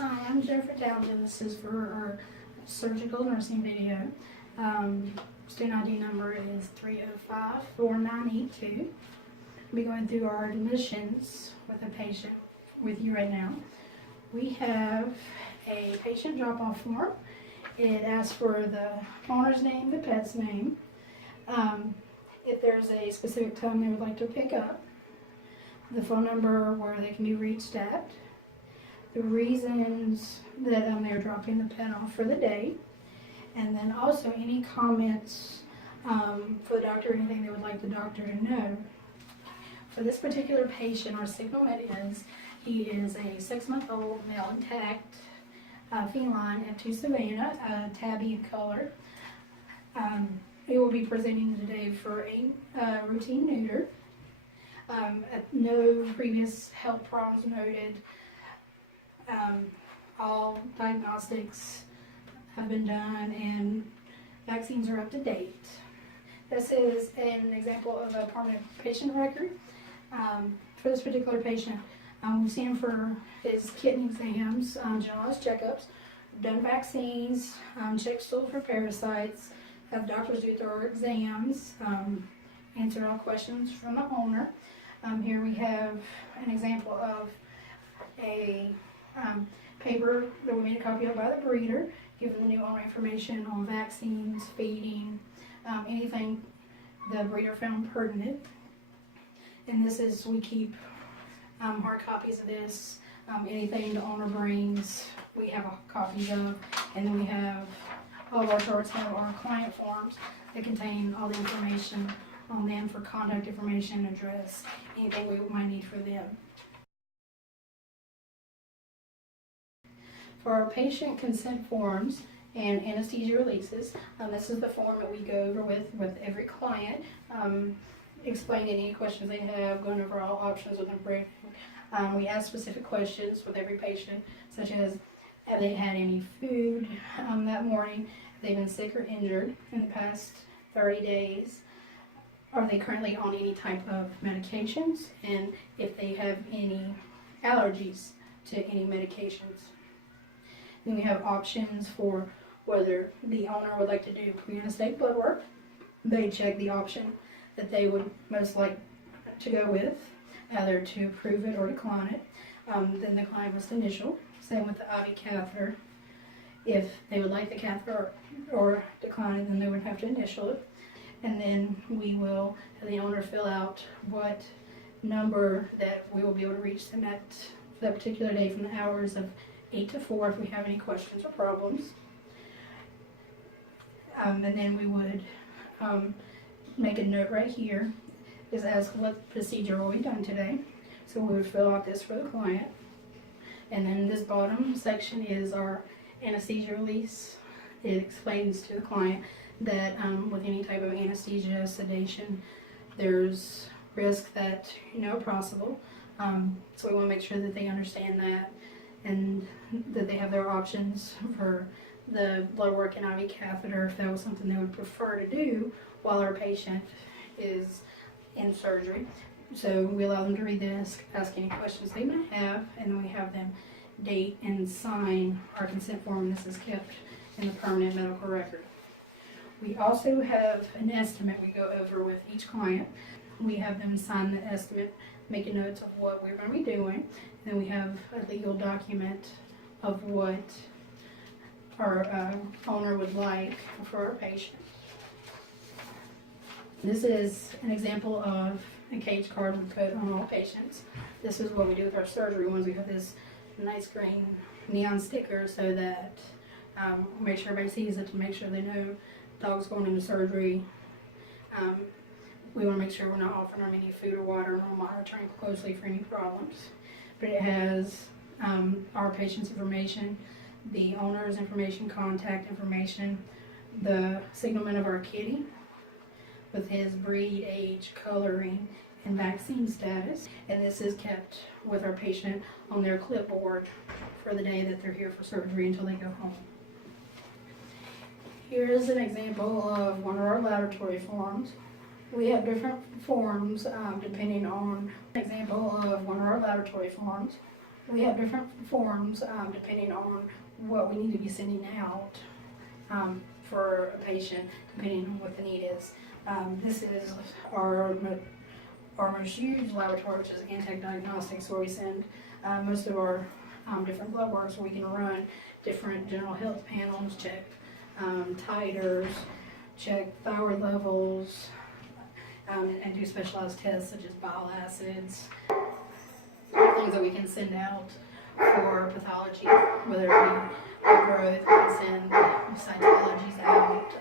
Hi, I'm Jennifer Townsend. This is for our surgical nursing video. Student ID number is 3054982. I'll be going through our admissions with a patient with you right now. We have a patient drop-off form. It asks for the owner's name, the pet's name, if there's a specific time they would like to pick up, the phone number where they can be reached at, the reasons that they're dropping the pet off for the day, and then also any comments for the doctor, anything they would like the doctor to know. For this particular patient, our signal is he is a 6-month-old male intact feline F2 Savannah, tabby in color. He will be presenting today for a routine neuter. No previous health problems noted. All diagnostics have been done and vaccines are up to date. This is an example of a permanent patient record. For this particular patient, we've seen him for his kidney exams, generalized checkups, done vaccines, checked stool for parasites, have doctors do thorough exams, answer all questions from the owner. Here we have an example of a paper that we made a copy of by the breeder, giving the new owner information on vaccines, feeding, anything the breeder found pertinent. And this is, we keep hard copies of this. Anything the owner brings, we have copies of. And then we have, all of our charts have our client forms that contain all the information on them for contact information, address, anything we might need for them. For our patient consent forms and anesthesia releases, this is the form that we go over with every client, explaining any questions they have, going over all options with them. We ask specific questions with every patient, such as, have they had any food that morning? Have they been sick or injured in the past 30 days? Are they currently on any type of medications? And if they have any allergies to any medications. Then we have options for whether the owner would like to do pre-anesthetic blood work. They check the option that they would most like to go with, either to approve it or decline it. Then the client must initial. Same with the IV catheter. If they would like the catheter or decline it, then they would have to initial it. And then we will have the owner fill out what number that we will be able to reach them at for that particular day from the hours of 8 to 4 if we have any questions or problems. And then we would make a note right here, is ask what procedure will be done today. So we would fill out this for the client. And then this bottom section is our anesthesia release. It explains to the client that with any type of anesthesia, sedation, there's risk that are possible. So we want to make sure that they understand that and that they have their options for the blood work and IV catheter if that was something they would prefer to do while our patient is in surgery. So we allow them to read this, ask any questions they may have, and then we have them date and sign our consent form, and this is kept in the permanent medical record. We also have an estimate we go over with each client. We have them sign the estimate, making notes of what we're going to be doing. Then we have a legal document of what our owner would like for our patient. This is an example of a cage card we put on all patients. This is what we do with our surgery ones. We have this nice green neon sticker so that make sure everybody sees it, to make sure they know dog's going into surgery. We want to make sure we're not offering them any food or water, and we're monitoring closely for any problems. But it has our patient's information, the owner's information, contact information, the signalment of our kitty with his breed, age, coloring, and vaccine status. And this is kept with our patient on their clipboard for the day that they're here for surgery until they go home. Here is an example of one of our laboratory forms. We have different forms depending on an example of one of our laboratory forms. We have different forms depending on what we need to be sending out for a patient, depending on what the need is. This is our most used laboratory, which is Antec Diagnostics, where we send most of our different blood works, where we can run different general health panels, check titers, check thyroid levels, and do specialized tests such as bile acids, things that we can send out for pathology, whether it be growth, we can send cytologies out,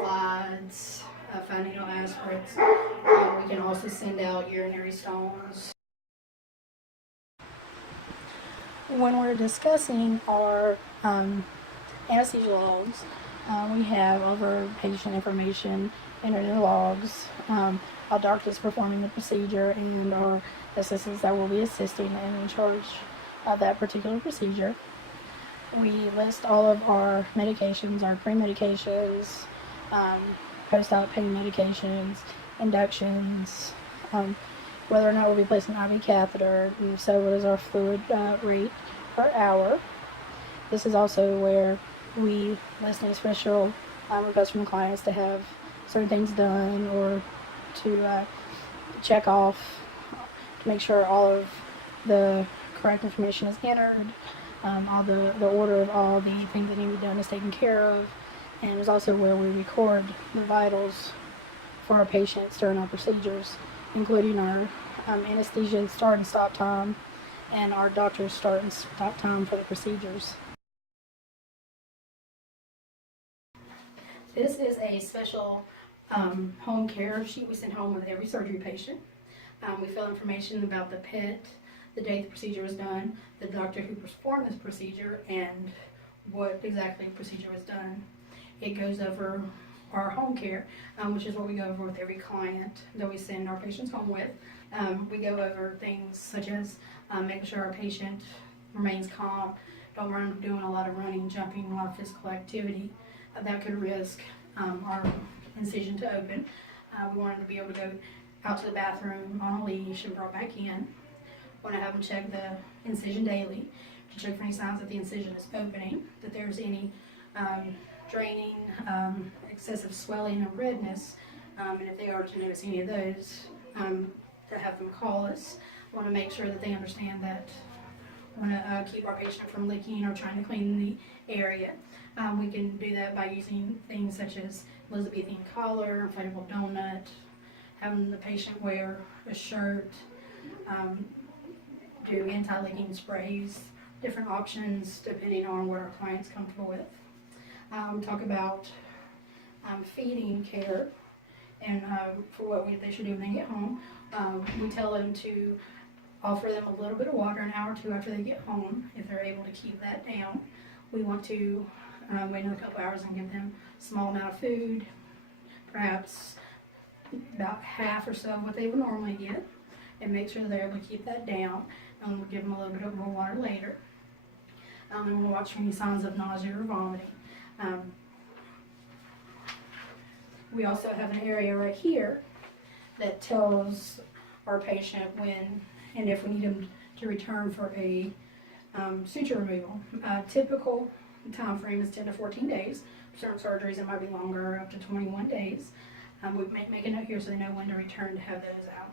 slides, fine needle aspirates. We can also send out urinary stones. When we're discussing our anesthesia logs, we have all of our patient information entered in the logs, our doctors performing the procedure, and our assistants that will be assisting and in charge of that particular procedure. We list all of our medications, our pre-medications, post-op pain medications, inductions, whether or not we'll be placing an IV catheter, and so what is our fluid rate per hour. This is also where we list any special requests from clients to have certain things done, or to check off to make sure all of the correct information is entered, all the order of all the things that need to be done is taken care of, and it's also where we record the vitals for our patients during our procedures, including our anesthesia start and stop time and our doctor's start and stop time for the procedures. This is a special home care sheet we send home with every surgery patient. We fill information about the PET, the date the procedure was done, the doctor who performed this procedure, and what exactly procedure was done. It goes over our home care, which is what we go over with every client that we send our patients home with. We go over things such as making sure our patient remains calm, don't run doing a lot of running, jumping, a lot of physical activity that could risk our incision to open. We want them to be able to go out to the bathroom on a leash and brought back in. We want to have them check the incision daily to check for any signs that the incision is opening, that there's any draining, excessive swelling or redness, and if they are to notice any of those, to have them call us. We want to make sure that they understand that we want to keep our patient from licking or trying to clean the area. We can do that by using things such as Elizabethan collar, inflatable donut, having the patient wear a shirt, do anti-licking sprays, different options depending on what our client's comfortable with. Talk about feeding care and for what they should do when they get home. We tell them to offer them a little bit of water an hour or two after they get home, if they're able to keep that down. We want to wait another couple hours and give them a small amount of food, perhaps about half or so of what they would normally get, and make sure that they're able to keep that down. And we'll give them a little bit of more water later. And we'll watch for any signs of nausea or vomiting. We also have an area right here that tells our patient when and if we need them to return for a suture removal. Typical time frame is 10 to 14 days. For certain surgeries it might be longer, up to 21 days. We make a note here so they know when to return to have those out.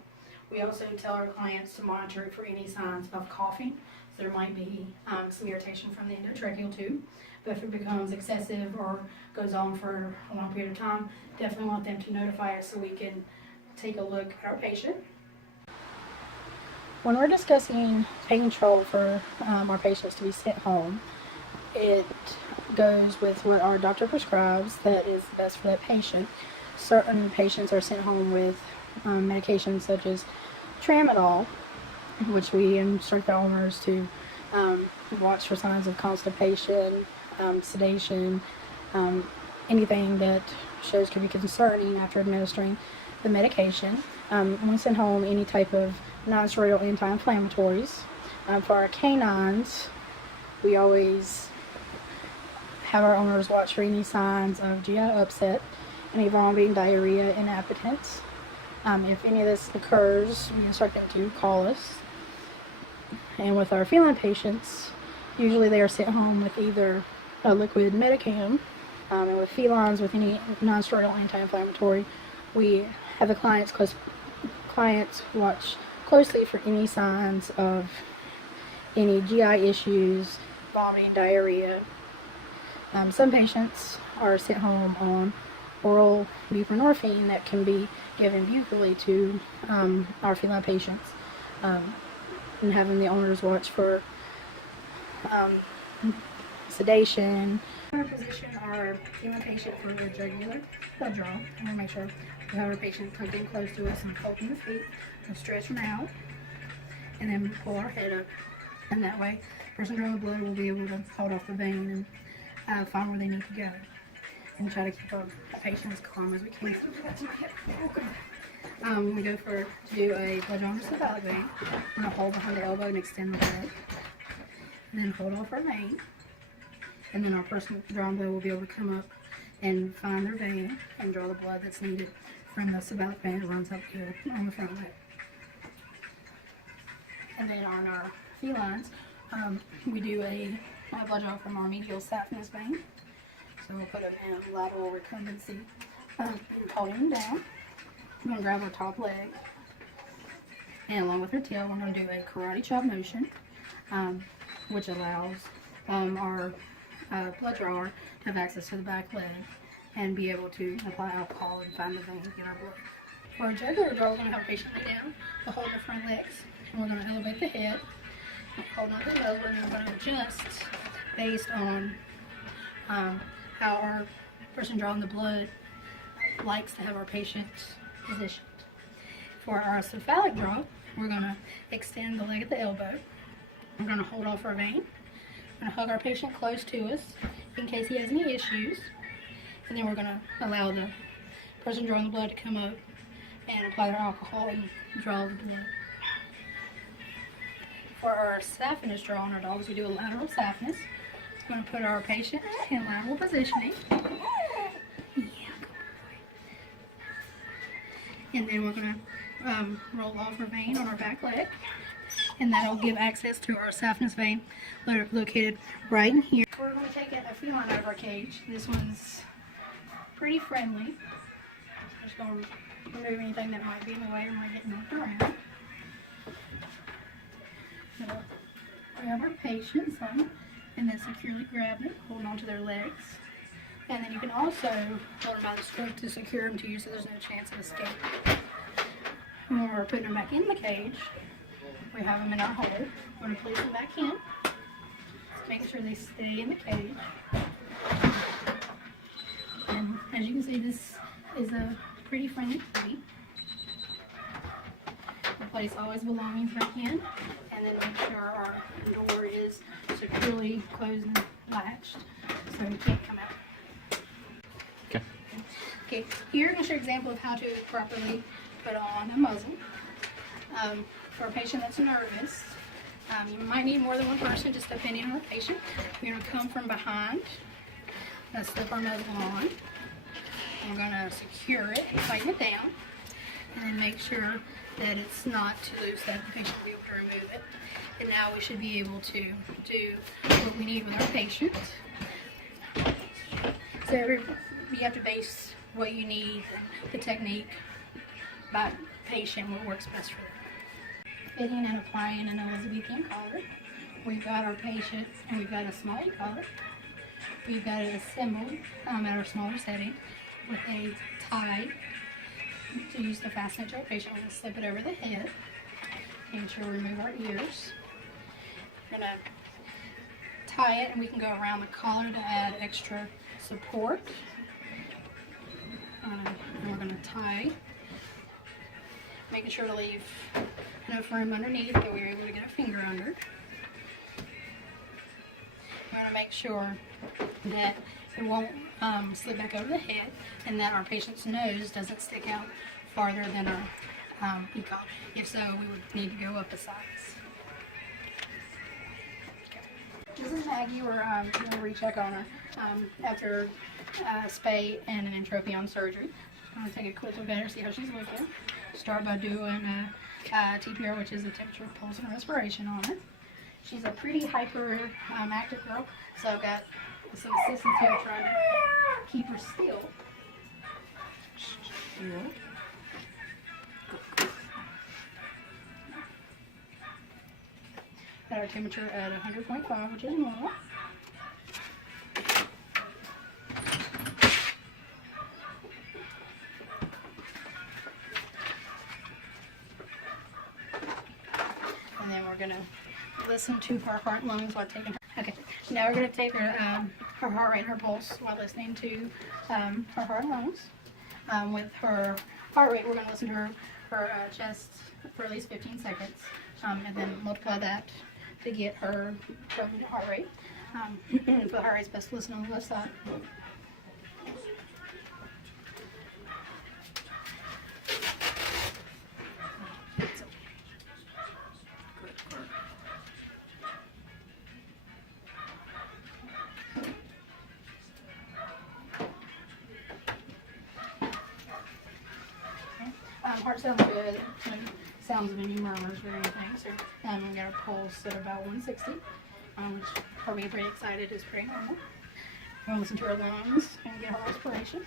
We also tell our clients to monitor for any signs of coughing. So there might be some irritation from the endotracheal tube, but if it becomes excessive or goes on for a long period of time, definitely want them to notify us so we can take a look at our patient. When we're discussing pain control for our patients to be sent home, it goes with what our doctor prescribes that is best for that patient. Certain patients are sent home with medications such as tramadol, which we instruct the owners to watch for signs of constipation, sedation, anything that shows could be concerning after administering the medication. We send home any type of non-steroidal anti-inflammatories. For our canines, we always have our owners watch for any signs of GI upset, any vomiting, diarrhea, and impotence. If any of this occurs, we instruct them to call us. And with our feline patients, usually they are sent home with either a liquid Medicam, and with felines, with any non-steroidal anti-inflammatory, we have the clients watch closely for any signs of any GI issues, vomiting, diarrhea. Some patients are sent home on oral buprenorphine that can be given buccally to our feline patients, and having the owners watch for sedation. We position our feline patient for a jugular blood draw, and we'll make sure we have our patient tucked in close to us and holding the feet. We'll stretch them out, and then pull our head up, and that way the person drawing the blood will be able to hold off the vein and find where they need to go, and try to keep our patient as calm as we can. We go to do a blood draw on the cephalic vein. We're going to hold behind the elbow and extend the blood, and then hold off our vein, and then our person drawing blood will be able to come up and find their vein and draw the blood that's needed from the cephalic vein that runs up here on the front leg. And then on our felines, we do a blood draw from our medial saphenous vein. So we'll put them in lateral recumbency, holding them down. We're going to grab our top leg, and along with her tail, we're going to do a karate chop motion, which allows our blood drawer to have access to the back leg and be able to apply alcohol and find the vein and get our blood. For our jugular draw, we're going to have a patient lay down, we'll hold the front legs, and we're going to elevate the head, hold on to the elbow, and we're going to adjust based on how our person drawing the blood likes to have our patient positioned. For our cephalic draw, we're going to extend the leg at the elbow. We're going to hold off our vein. We're going to hug our patient close to us in case he has any issues. And then we're going to allow the person drawing the blood to come up and apply their alcohol and draw the blood. For our saphenous draw on our dogs, we do a lateral saphenous. We're going to put our patient in lateral positioning. And then we're going to roll off our vein on our back leg, and that'll give access to our saphenous vein located right in here. We're going to take a feline out of our cage. This one's pretty friendly. I'm just going to remove anything that might be in the way or might get knocked around. So we have our patients and then securely grab them, holding onto their legs. And then you can also hold them by the stroke to secure them to you so there's no chance of escape. And when we're putting them back in the cage, we have them in our hold. We're going to place them back in, making sure they stay in the cage. And as you can see, this is a pretty friendly puppy. We'll place all his belongings back in, and then make sure our door is securely closed and latched so he can't come out. Okay, here I'm going to show you an example of how to properly put on a muzzle. For a patient that's nervous, you might need more than one person, just depending on the patient. We're going to come from behind, slip our muzzle on. We're going to secure it, tighten it down, and then make sure that it's not too loose that the patient will be able to remove it. And now we should be able to do what we need with our patient. So you have to base what you need and the technique by patient, what works best for them. Fitting and applying an Elizabethan collar. We've got our patient, and we've got a small collar. We've got it assembled at our smaller setting with a tie to use to fasten it to our patient. We're going to slip it over the head, making sure we remove our ears. We're going to tie it, and we can go around the collar to add extra support. And we're going to tie, making sure to leave enough room underneath that we're able to get a finger under. We're going to make sure that it won't slip back over the head, and that our patient's nose doesn't stick out farther than our econ. If so, we would need to go up a size. Okay. This is Maggie. We're going to recheck on her after spay and an entropion surgery. I'm going to take a quick look at her, see how she's looking. Start by doing TPR, which is a temperature, pulse, and respiration on it. She's a pretty hyper active girl, so I've got some assistants here trying to keep her still. Got our temperature at 100.5, which is normal. And then we're gonna listen to her heart and lungs while taking her. Okay, now we're gonna take her her heart rate and her pulse while listening to her heart and lungs. With her heart rate, we're gonna listen to her chest for at least 15 seconds, and then multiply that to get her heart rate. For the heart rate, it's best to listen on the left side. Heart sounds good. No sounds of any murmurs or anything. So we got our pulse at about 160, which for me, pretty excited, is pretty normal. We'll listen to our lungs and get our respiration.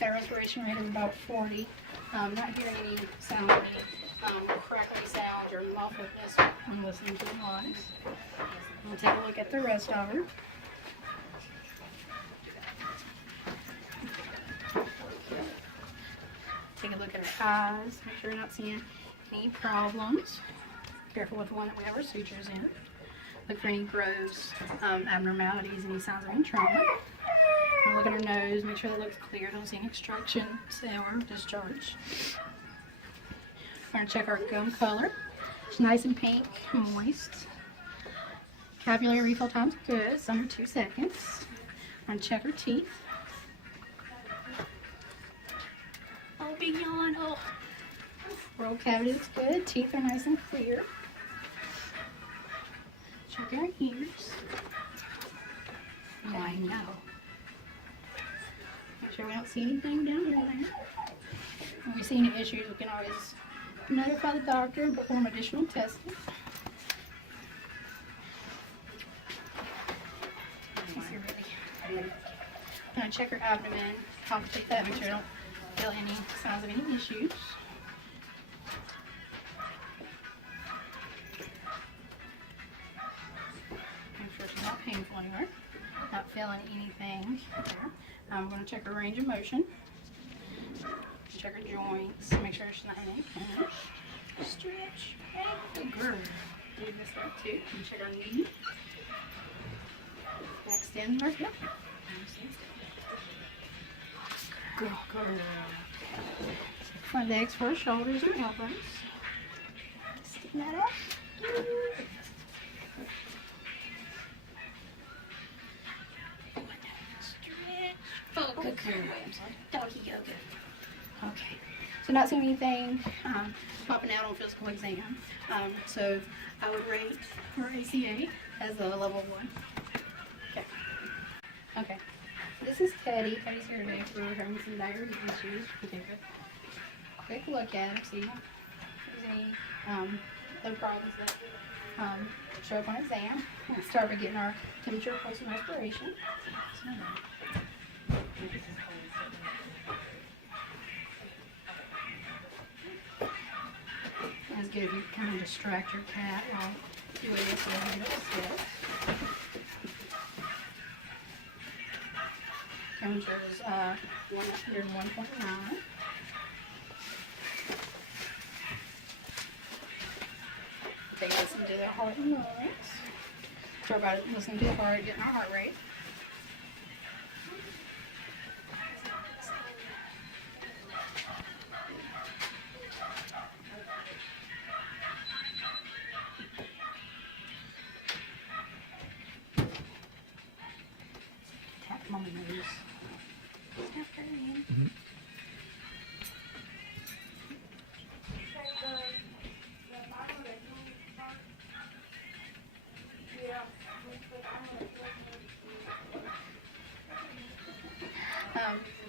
That respiration rate is about 40. Not hearing any sound, any crackly sounds or muffledness when listening to the lungs. We'll take a look at the rest of her. Take a look at her eyes. Make sure you're not seeing any problems. Careful with the one that we have our sutures in. Look for any gross abnormalities, any signs of any trauma. Look at her nose, make sure that looks clear. Don't see any extraction, or discharge. We're going to check our gum color. It's nice and pink, moist. Capillary refill time's good, it's under 2 seconds. We're going to check her teeth. Oh, big yawn. Oh. Oral cavity looks good. Teeth are nice and clear. Check our ears. Oh, I know. Make sure we don't see anything down there. If we see any issues, we can always notify the doctor and perform additional testing. I'm going to check her abdomen, palpitate that, make sure I don't feel any signs of any issues. Make sure she's not painful anywhere, not feeling anything there. I'm going to check her range of motion, check her joints, make sure she's not having any pain. Stretch. Hey, good girl. Did miss that too. And check her knee. Extend her hip. Good girl. Front legs for her shoulders or elbows. Stick that up. Oh, good girl. Doggy yoga. Okay. So not seeing anything popping out on physical exam. So I would rate her ACA as a level 1. Okay. Okay. So this is Teddy. Teddy's here today for having some diarrhea issues. We'll take a quick look at him, see if there's any other problems that show up on exam. We'll start by getting our temperature, pulse, and respiration. It's good if you kind of distract your cat while doing this so they get upset. Temperature is 101.9. Take a listen to the heart and lungs. Start by listening to the heart, getting our heart rate. on the nose. It's not hurting.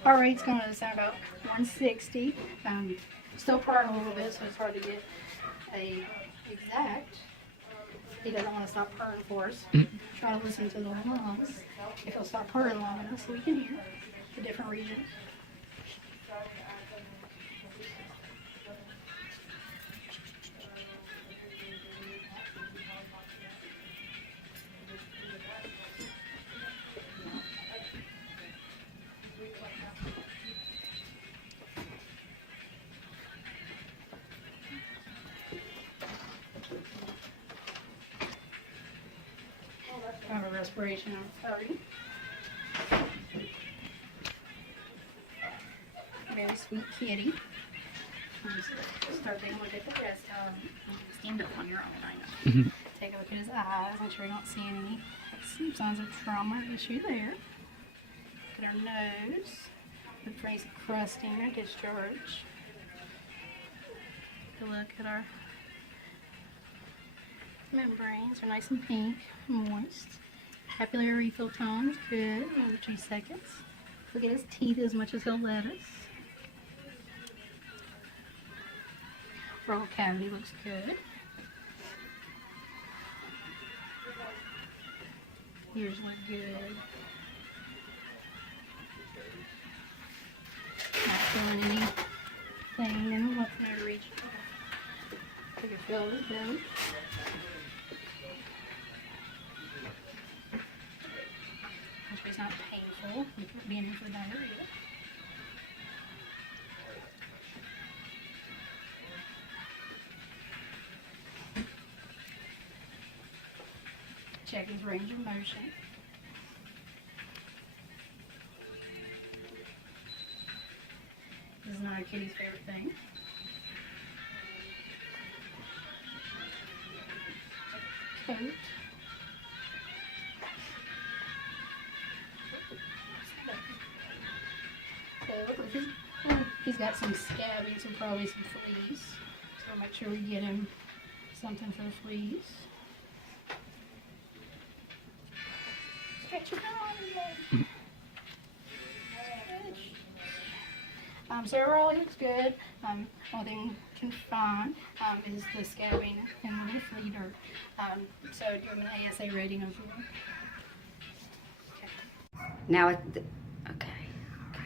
Heart rate's going to sound about 160. Still purring a little bit, so it's hard to get a exact. He doesn't want to stop purring for us. Try to listen to the lungs. If he'll stop purring long enough so we can hear the different regions. I have a respiration on 30. Very sweet kitty. Start taking a look at the rest of him. Stand up on your own, I know. Take a look at his eyes, make sure you don't see any signs of trauma or issue there. Look at our nose. Look for any crusting or discharge. Take a look at our membranes. They're nice and pink, moist. Papillary refill tones, good. Another 2 seconds. Look at his teeth as much as he'll let us. Oral cavity looks good. Ears look good. Not feeling anything in the lymph node region. Take a feel of his belly. Make sure it's not painful, being in for diarrhea. Check his range of motion. This is not a kitty's favorite thing. Coat. He's got some scabbing, so probably some fleas. So make sure we get him something for the fleas. Stretch your arm. So overall, he looks good. Only thing can find is the scabbing and the little flea dirt. So give him an ASA rating of 4. Okay. Now,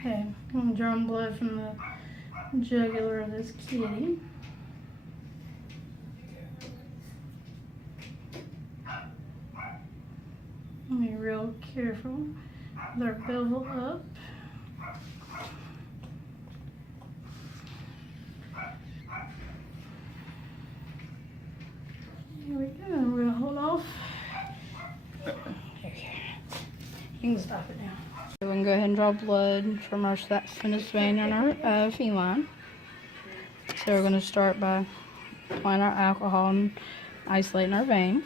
Okay, I'm going to draw blood from the jugular of this kitty. Be real careful with our bevel up. Here we go. We're going to hold off. There you go. You can stop it now. So we can go ahead and draw blood from our saphenous vein on our feline. So we're going to start by applying our alcohol and isolating our vein.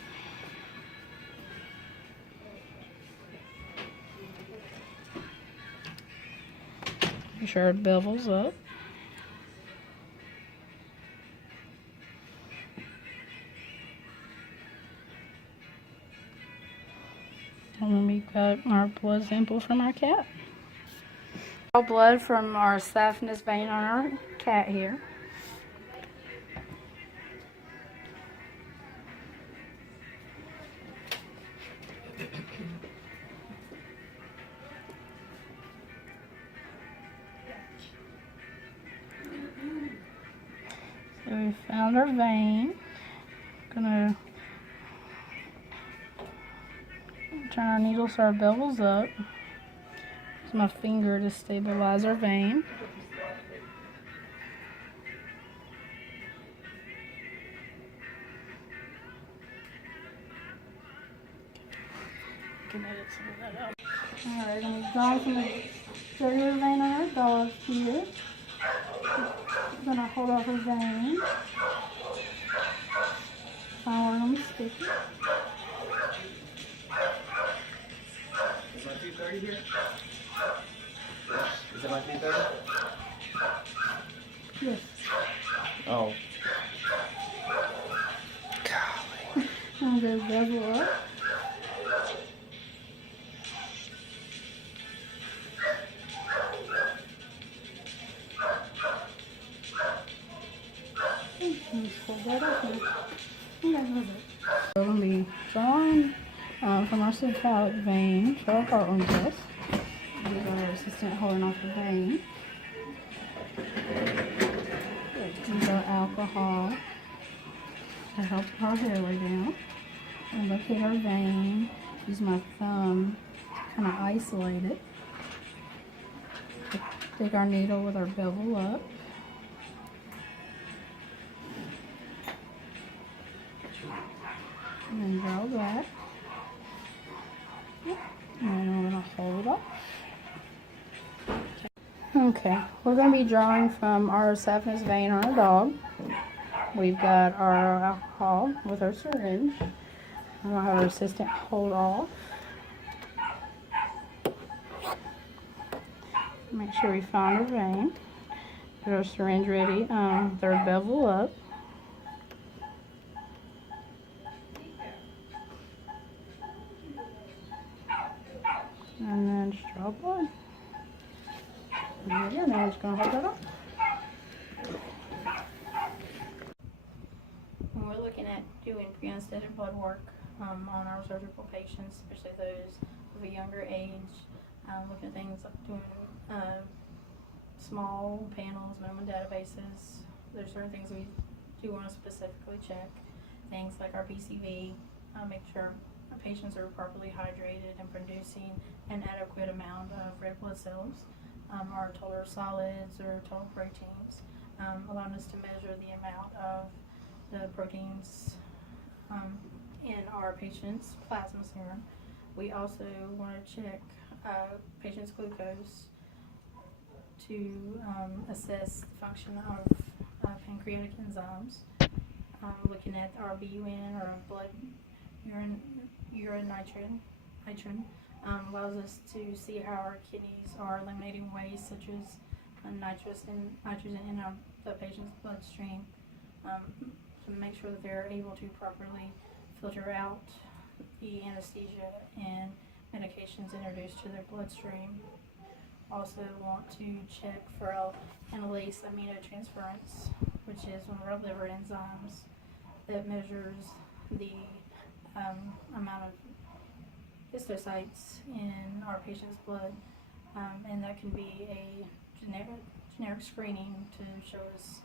Make sure our bevel's up. And then we've got our blood sample from our cat. All blood from our saphenous vein on our cat here. So we found our vein. Gonna turn our needle so our bevel's up. Use my finger to stabilize our vein. Alright, I'm gonna draw from the jugular vein on our dog here. I'm gonna hold off her vein. Find where I'm sticky. right here. Is it my pee baby? Yes. Oh. Golly. I'm going to bevel up. Let's hold that up here. Okay, hold it. We're going to be drawing from our cephalic vein for our heart rhythm test. Here's our assistant holding off the vein. Use our alcohol to help our airway down. And locate our vein. Use my thumb to kind of isolate it. Take our needle with our bevel up. And then draw back. And then we're going to hold up. Okay, we're going to be drawing from our saphenous vein on our dog. We've got our alcohol with our syringe. I'm going to have our assistant hold off. Make sure we find our vein. Get our syringe ready. Third bevel up. And then just draw blood. And now we're just going to hold that up. When we're looking at doing pre-anesthetic blood work on our surgical patients, especially those of a younger age, looking at things like doing small panels, minimum databases, there's certain things we do want to specifically check. Things like our PCV, make sure our patients are properly hydrated and producing an adequate amount of red blood cells, our total solids or total proteins, allowing us to measure the amount of the proteins in our patient's plasma serum. We also want to check patient's glucose to assess the function of pancreatic enzymes. Looking at our BUN or blood urine nitrin allows us to see how our kidneys are eliminating waste such as nitrogen in the patient's bloodstream, to make sure that they're able to properly filter out the anesthesia and medications introduced to their bloodstream. Also want to check for analase aminotransference, which is one of our liver enzymes that measures the amount of histocytes in our patient's blood, and that can be a generic screening to show us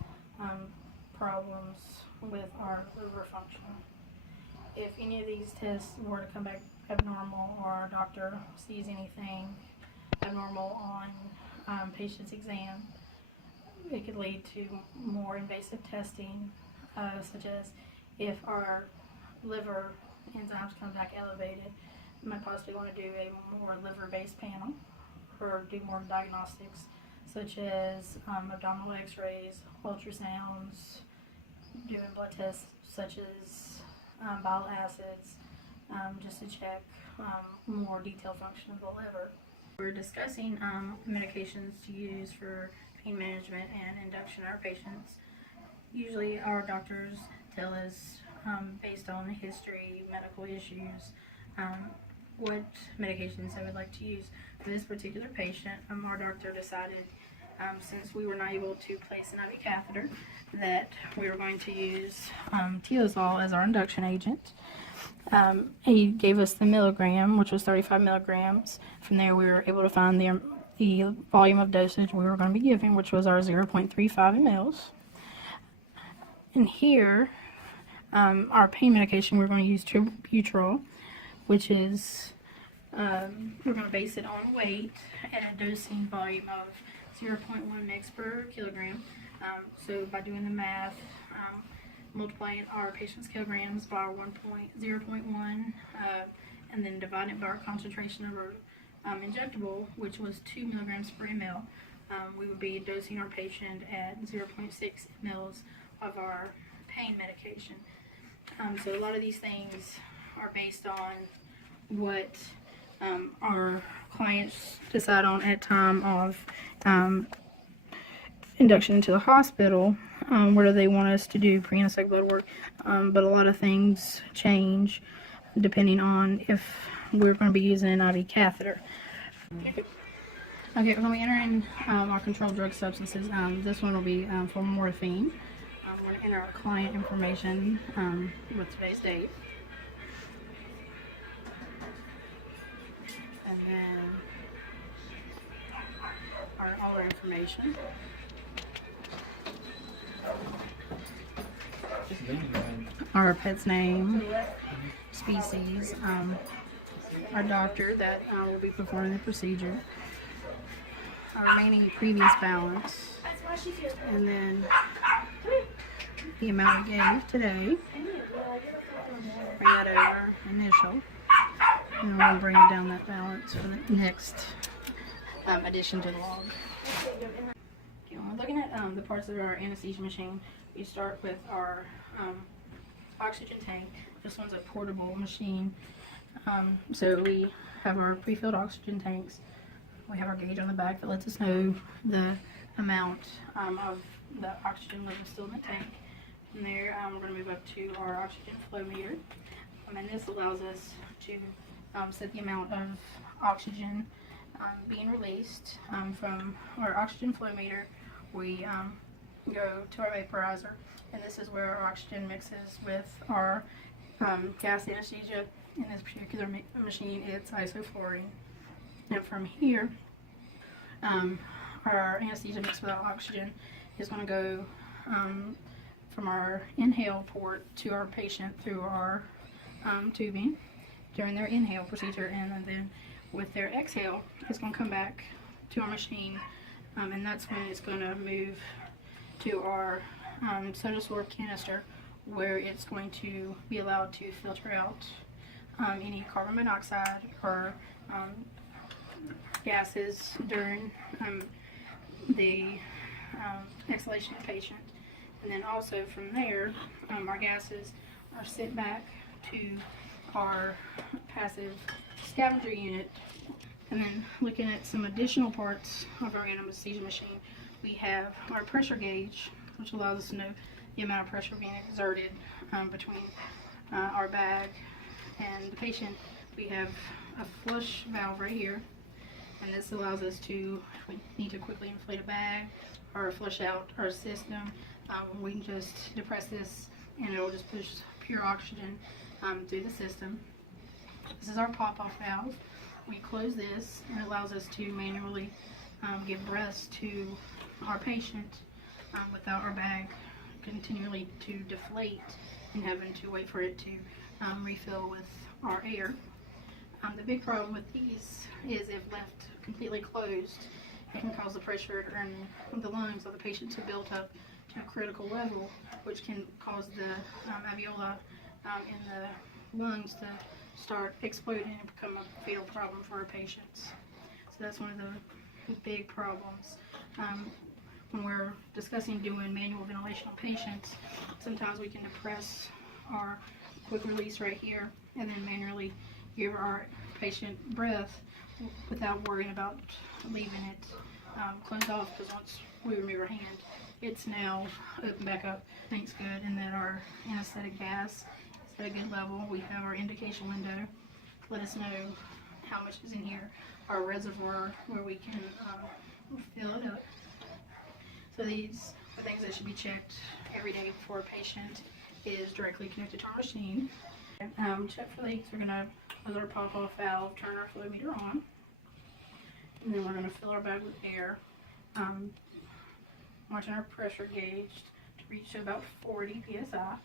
problems with our liver function. If any of these tests were to come back abnormal, or our doctor sees anything abnormal on patient's exam, it could lead to more invasive testing, such as if our liver enzymes come back elevated, you might possibly want to do a more liver-based panel, or do more diagnostics such as abdominal x-rays, ultrasounds, doing blood tests such as bile acids, just to check more detailed function of the liver. We're discussing medications to use for pain management and induction in our patients. Usually our doctors tell us, based on history, medical issues, what medications they would like to use. For this particular patient, our doctor decided, since we were not able to place an IV catheter, that we were going to use Tiazole as our induction agent. He gave us the milligram, which was 35 milligrams. From there, we were able to find the volume of dosage we were going to be giving, which was our 0.35 mLs. And here, our pain medication, we're going to use Tributrol, which is, we're going to base it on weight and a dosing volume of 0.1 mg per kilogram. So by doing the math, multiplying our patient's kilograms by 0.1, and then dividing it by our concentration of our injectable, which was 2 milligrams per ml, we would be dosing our patient at 0.6 mLs of our pain medication. So a lot of these things are based on what our clients decide on at time of induction into the hospital, whether they want us to do pre-anesthetic blood work, but a lot of things change depending on if we're going to be using an IV catheter. Okay, we're going to be entering our controlled drug substances. This one will be for morphine. We're going to enter our client information with today's date. And then all our information. Our pet's name, species, our doctor that will be performing the procedure, our remaining previous balance, and then the amount we gave today. Bring that over, initial, and we'll bring down that balance for the next addition to the log. Okay, when we're looking at the parts of our anesthesia machine, we start with our oxygen tank. This one's a portable machine. So we have our pre-filled oxygen tanks. We have our gauge on the back that lets us know the amount of the oxygen level still in the tank. From there, we're going to move up to our oxygen flow meter. And this allows us to set the amount of oxygen being released. From our oxygen flow meter, we go to our vaporizer, and this is where our oxygen mixes with our gas anesthesia. In this particular machine, it's isoflurane. And from here, our anesthesia mixed without oxygen is going to go from our inhale port to our patient through our tubing during their inhale procedure, and then with their exhale, it's going to come back to our machine, and that's when it's going to move to our soda sorb canister, where it's going to be allowed to filter out any carbon monoxide or gases during the exhalation of the patient. And then also from there, our gases are sent back to our passive scavenger unit. And then looking at some additional parts of our anesthesia machine, we have our pressure gauge, which allows us to know the amount of pressure being exerted between our bag and the patient. We have a flush valve right here, and this allows us to, if we need to quickly inflate a bag or flush out our system, we can just depress this and it'll just push pure oxygen through the system. This is our pop-off valve. We close this, and it allows us to manually give breaths to our patient without our bag continually to deflate and having to wait for it to refill with our air. The big problem with these is if left completely closed, it can cause the pressure in the lungs of the patient to build up to a critical level, which can cause the alveoli in the lungs to start exploding and become a fatal problem for our patients. So that's one of the big problems. When we're discussing doing manual ventilation on patients, sometimes we can depress our quick release right here and then manually give our patient breath without worrying about leaving it closed off, because once we remove our hand, it's now open back up. Thanks good, and that our anesthetic gas is at a good level. We have our indication window to let us know how much is in here, our reservoir where we can fill it up. So these are things that should be checked every day before a patient is directly connected to our machine. Check for leaks. We're going to close our pop-off valve, turn our flow meter on, and then we're going to fill our bag with air. Watching our pressure gauge to reach to about 40 psi.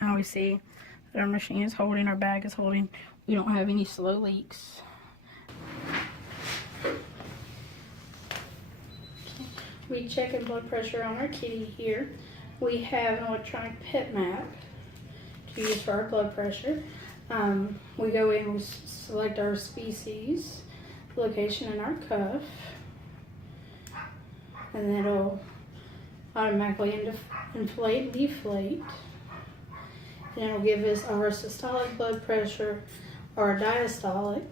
Now we see that our machine is holding, our bag is holding. We don't have any slow leaks. We check blood pressure on our kitty here. We have an electronic pet map to use for our blood pressure. We go in and select our species, location, and our cuff. and then it'll automatically inflate, deflate. And it'll give us our systolic blood pressure, our diastolic,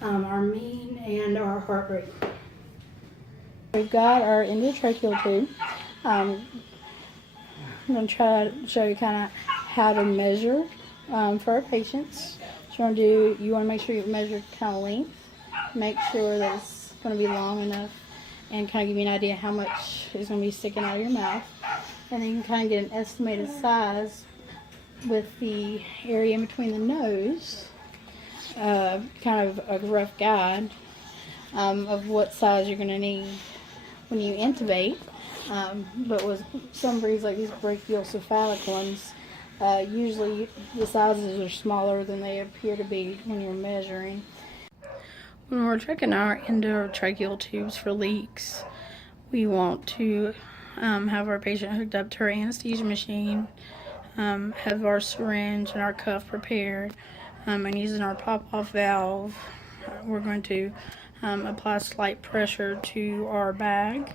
our mean, and our heart rate. We've got our endotracheal tube. I'm going to try to show you kind of how to measure for our patients. What you want to make sure you measure kind of length, make sure that it's going to be long enough, and kind of give you an idea how much is going to be sticking out of your mouth. And then you can kind of get an estimated size with the area in between the nose, kind of a rough guide of what size you're going to need when you intubate. But with some breeds like these brachiocephalic ones, usually the sizes are smaller than they appear to be when you're measuring. When we're checking our endotracheal tubes for leaks, we want to have our patient hooked up to our anesthesia machine, have our syringe and our cuff prepared, and using our pop-off valve, we're going to apply slight pressure to our bag,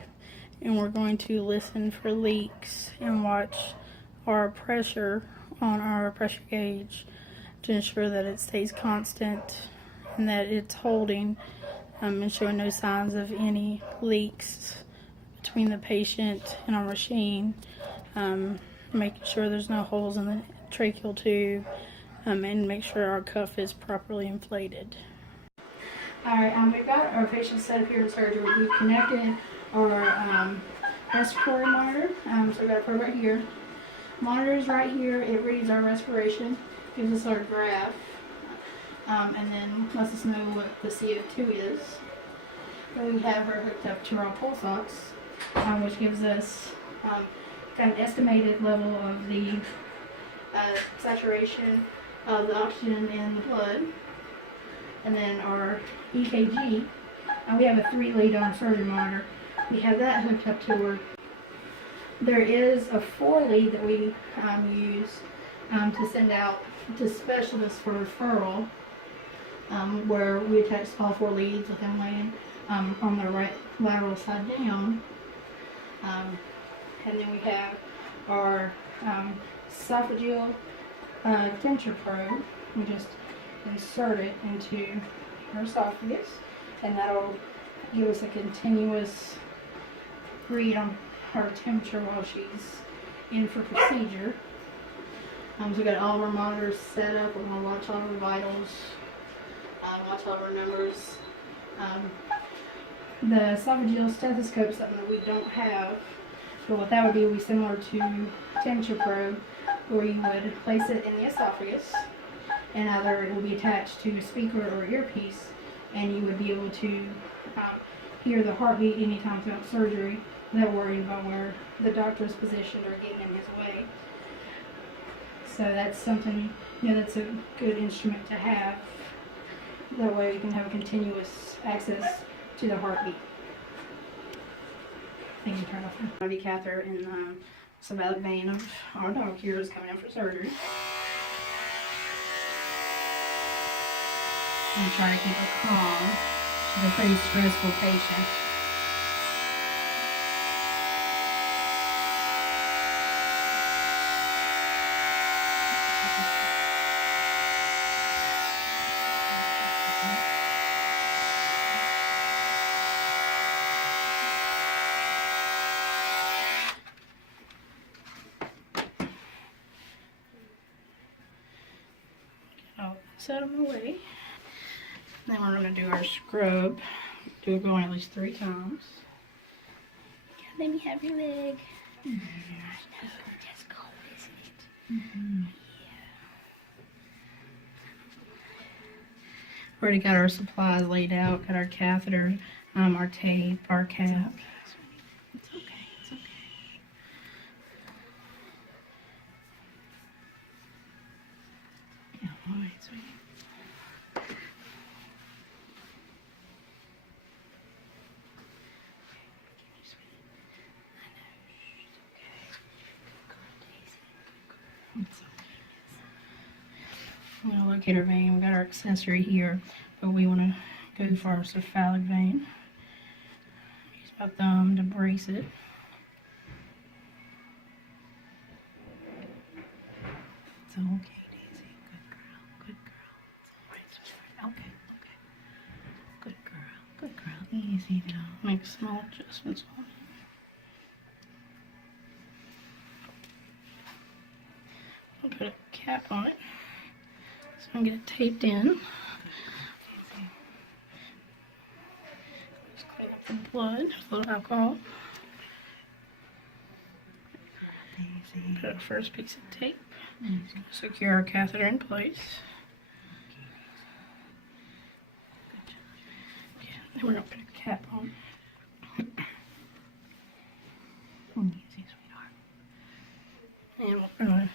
and we're going to listen for leaks and watch our pressure on our pressure gauge to ensure that it stays constant and that it's holding and showing no signs of any leaks between the patient and our machine, making sure there's no holes in the tracheal tube, and make sure our cuff is properly inflated. Alright, we've got our patient set up here in surgery. We've connected our respiratory monitor. So we've got a probe right here. Monitor is right here. It reads our respiration, gives us our graph, and then lets us know what the CO2 is. Then we have her hooked up to our pulse ox, which gives us kind of estimated level of the saturation of the oxygen in the blood. And then our EKG, we have a 3-lead on surgery monitor. We have that hooked up to her. There is a 4-lead that we use to send out to specialists for referral, where we attach all 4 leads with them laying on the right lateral side down. And then we have our esophageal temperature probe. We just insert it into her esophagus, and that'll give us a continuous read on her temperature while she's in for procedure. So we got all of our monitors set up. We're going to watch all of our vitals, watch all of our numbers. The esophageal stethoscope is something that we don't have, but what that would be similar to temperature probe, where you would place it in the esophagus, and either it will be attached to a speaker or earpiece, and you would be able to hear the heartbeat anytime throughout surgery without worrying about where the doctor's positioned or getting in his way. So that's something, that's a good instrument to have. That way you can have a continuous access to the heartbeat. I think you turn off the IV catheter in the cephalic vein of our dog here is coming in for surgery. I'm trying to keep her calm. She's a pretty stressful patient. I'll set them away. Then we're going to do our scrub. Do it going at least 3 times. Let me have your leg. I know, that's cold, isn't it? Yeah. Already got our supplies laid out. Got our catheter, our tape, our cap. It's okay. It's okay. Yeah, all right, sweetie. I'm going to locate our vein. We got our accessory here, but we want to go for our cephalic vein. Use my thumb to brace it. It's okay, Daisy. Good girl. It's all right. Okay. Good girl. Easy now. Make small adjustments on it. I'll put a cap on it so I can get it taped in. Just clean up the blood, a little alcohol. Put a first piece of tape. Secure our catheter in place. Then we're going to put a cap on. Easy, sweetheart. And we're going to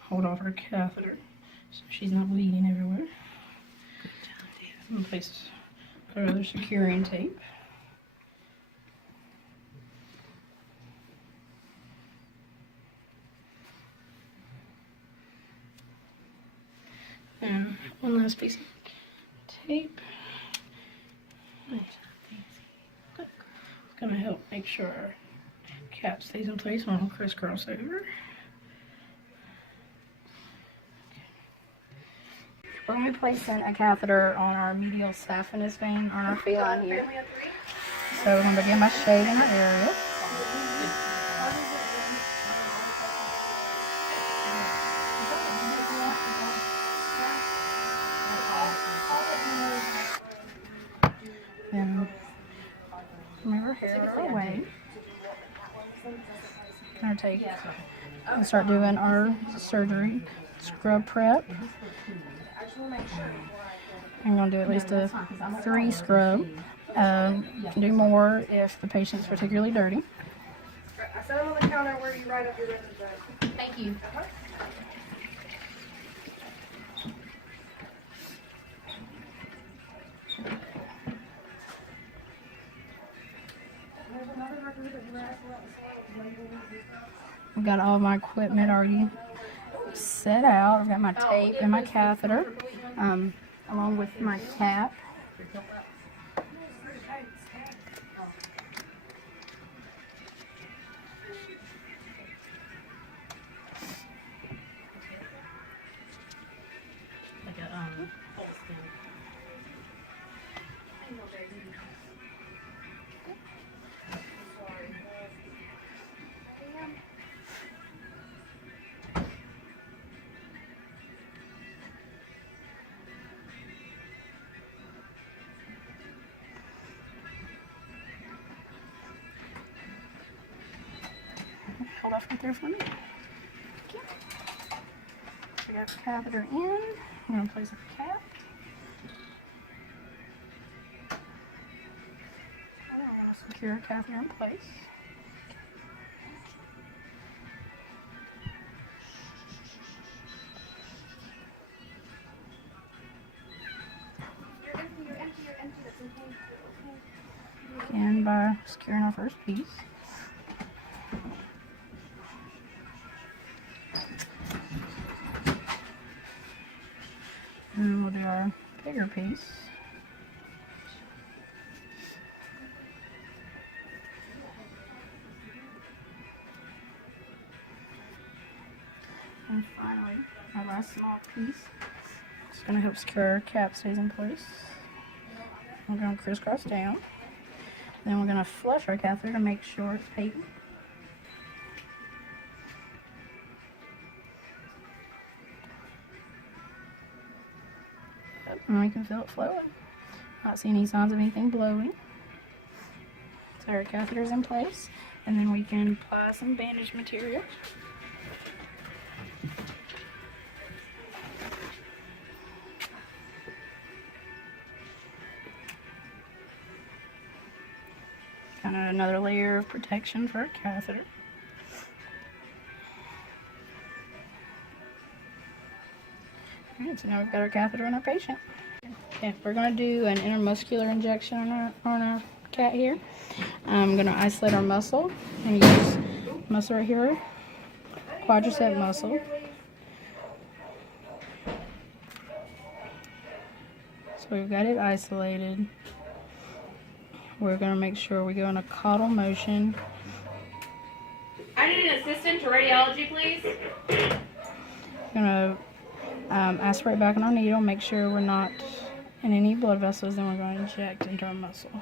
hold off our catheter so she's not bleeding everywhere. Good job, David. And place our other securing tape. And one last piece of tape. It's going to help make sure our cap stays in place when we crisscross over. We're going to be placing a catheter on our medial saphenous vein on our feline here. So we're going to begin by shaving our area. Then move our hair away. We're going to start doing our surgery scrub prep. I'm going to do at least a 3 scrub. You can do more if the patient's particularly dirty. I set them on the counter where you write up your records at. Thank you. I've got all my equipment already set out. I've got my tape and my catheter, along with my cap. Hold off right there for me. Okay. We got the catheter in. I'm going to place a cap. And we're going to secure a catheter in place. You're empty. That's okay. Again, by securing our first piece. And then we'll do our bigger piece. And finally, our last small piece. It's going to help secure our cap stays in place. We're going to crisscross down. Then we're going to flush our catheter to make sure it's patent. And we can feel it flowing. Not see any signs of anything blowing. So our catheter's in place. And then we can apply some bandage material. Kind of another layer of protection for our catheter. Alright, so now we've got our catheter on our patient. Okay, we're going to do an intermuscular injection on our cat here. I'm going to isolate our muscle and use muscle right here, quadricep muscle. So we've got it isolated. We're going to make sure we go in a caudal motion. I need an assistant to radiology, please. We're going to aspirate back on our needle, make sure we're not in any blood vessels, then we're going to inject into our muscle.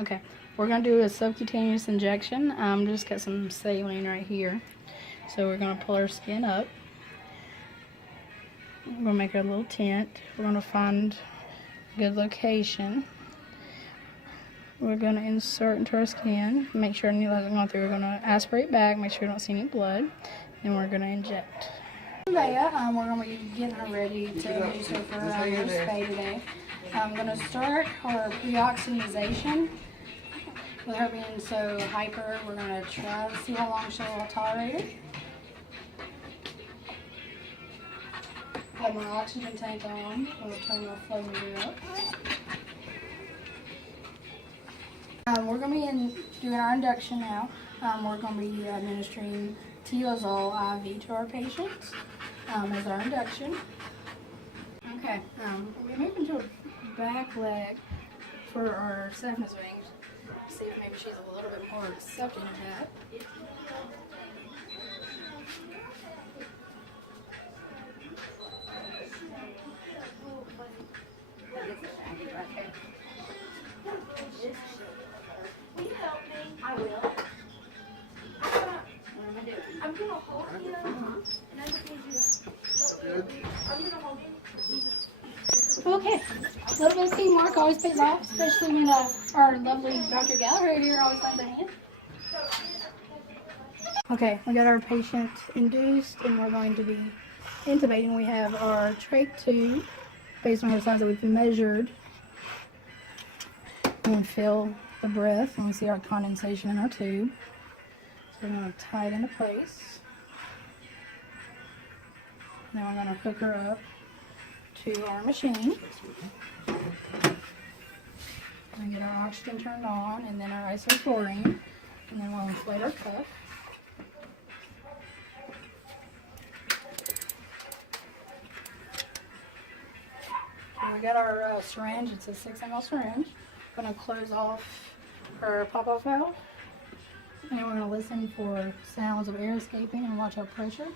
Okay, we're going to do a subcutaneous injection. Just got some saline right here. So we're going to pull our skin up. We're going to make a little tent. We're going to find a good location. We're going to insert into our skin, make sure our needle hasn't gone through. We're going to aspirate back, make sure we don't see any blood. Then we're going to inject. We're going to be getting her ready to use her for her spay today. I'm going to start our pre-oxygenation. With her being so hyper, we're going to try to see how long she'll tolerate it. Got my oxygen tank on. We'll turn my flow meter up. We're going to be doing our induction now. We're going to be administering Tilazol IV to our patients as our induction. Okay, we're moving to a back leg for our saphenous wings. See if maybe she's a little bit more accepting of that. Will you help me? I will. I'm gonna hold you. And I just need you to help me. I'm gonna hold you. Okay, a little bit of teamwork always pays off, especially when our lovely Dr. Gallagher here always lends a hand. Okay, we got our patient induced and we're going to be intubating. We have our trach tube based on her size that we've measured. And feel the breath and we see our condensation in our tube. So we're going to tie it into place. Then we're going to hook her up to our machine. We get our oxygen turned on and then our isoflurane, and then we'll inflate our cuff. So we got our syringe. It's a 6 ml syringe. We're going to close off our pop-off valve, and we're going to listen for sounds of air escaping and watch our pressure.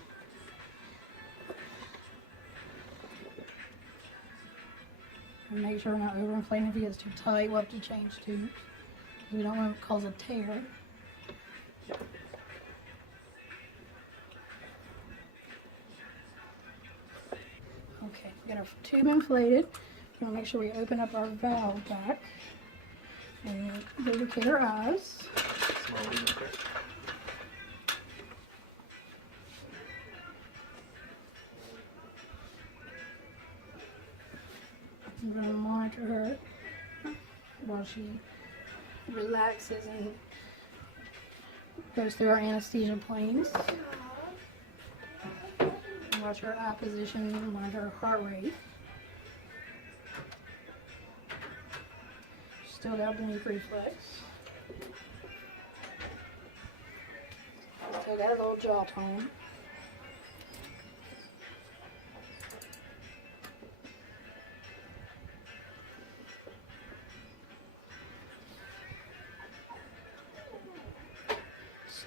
And make sure we're not overinflating. If it gets too tight, we'll have to change tubes. We don't want to cause a tear. Okay, we got our tube inflated. We're going to make sure we open up our valve back. And lubricate our eyes. I'm going to monitor her while she relaxes and goes through our anesthesia planes. Watch her eye position, monitor her heart rate. Still got blink reflex. Still got a little jaw tone.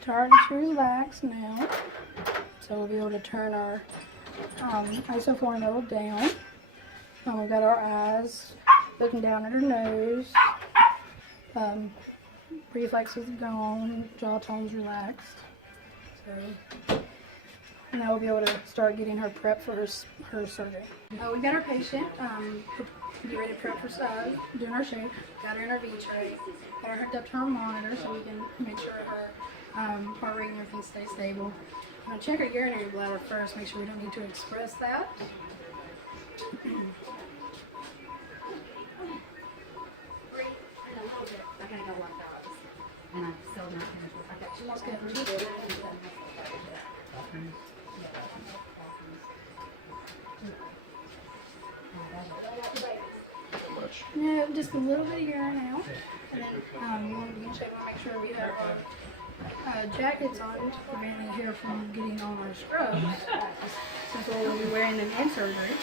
Starting to relax now, so we'll be able to turn our isoflurane level down. We've got our eyes looking down at her nose. Reflexes gone, jaw tone's relaxed. So now we'll be able to start getting her prepped for her surgery. We got our patient get ready to prep for doing our shake. Got her in our V tray. Got her hooked up to our monitor so we can make sure her heart rate and everything stays stable. I'm going to check her urinary bladder first, make sure we don't need to express that. And I'm still not finished with that. That's good. No, just a little bit of urine out. And then we want to begin checking to make sure we have our jackets on to prevent any hair from getting on our scrubs, since we'll be wearing them in surgery.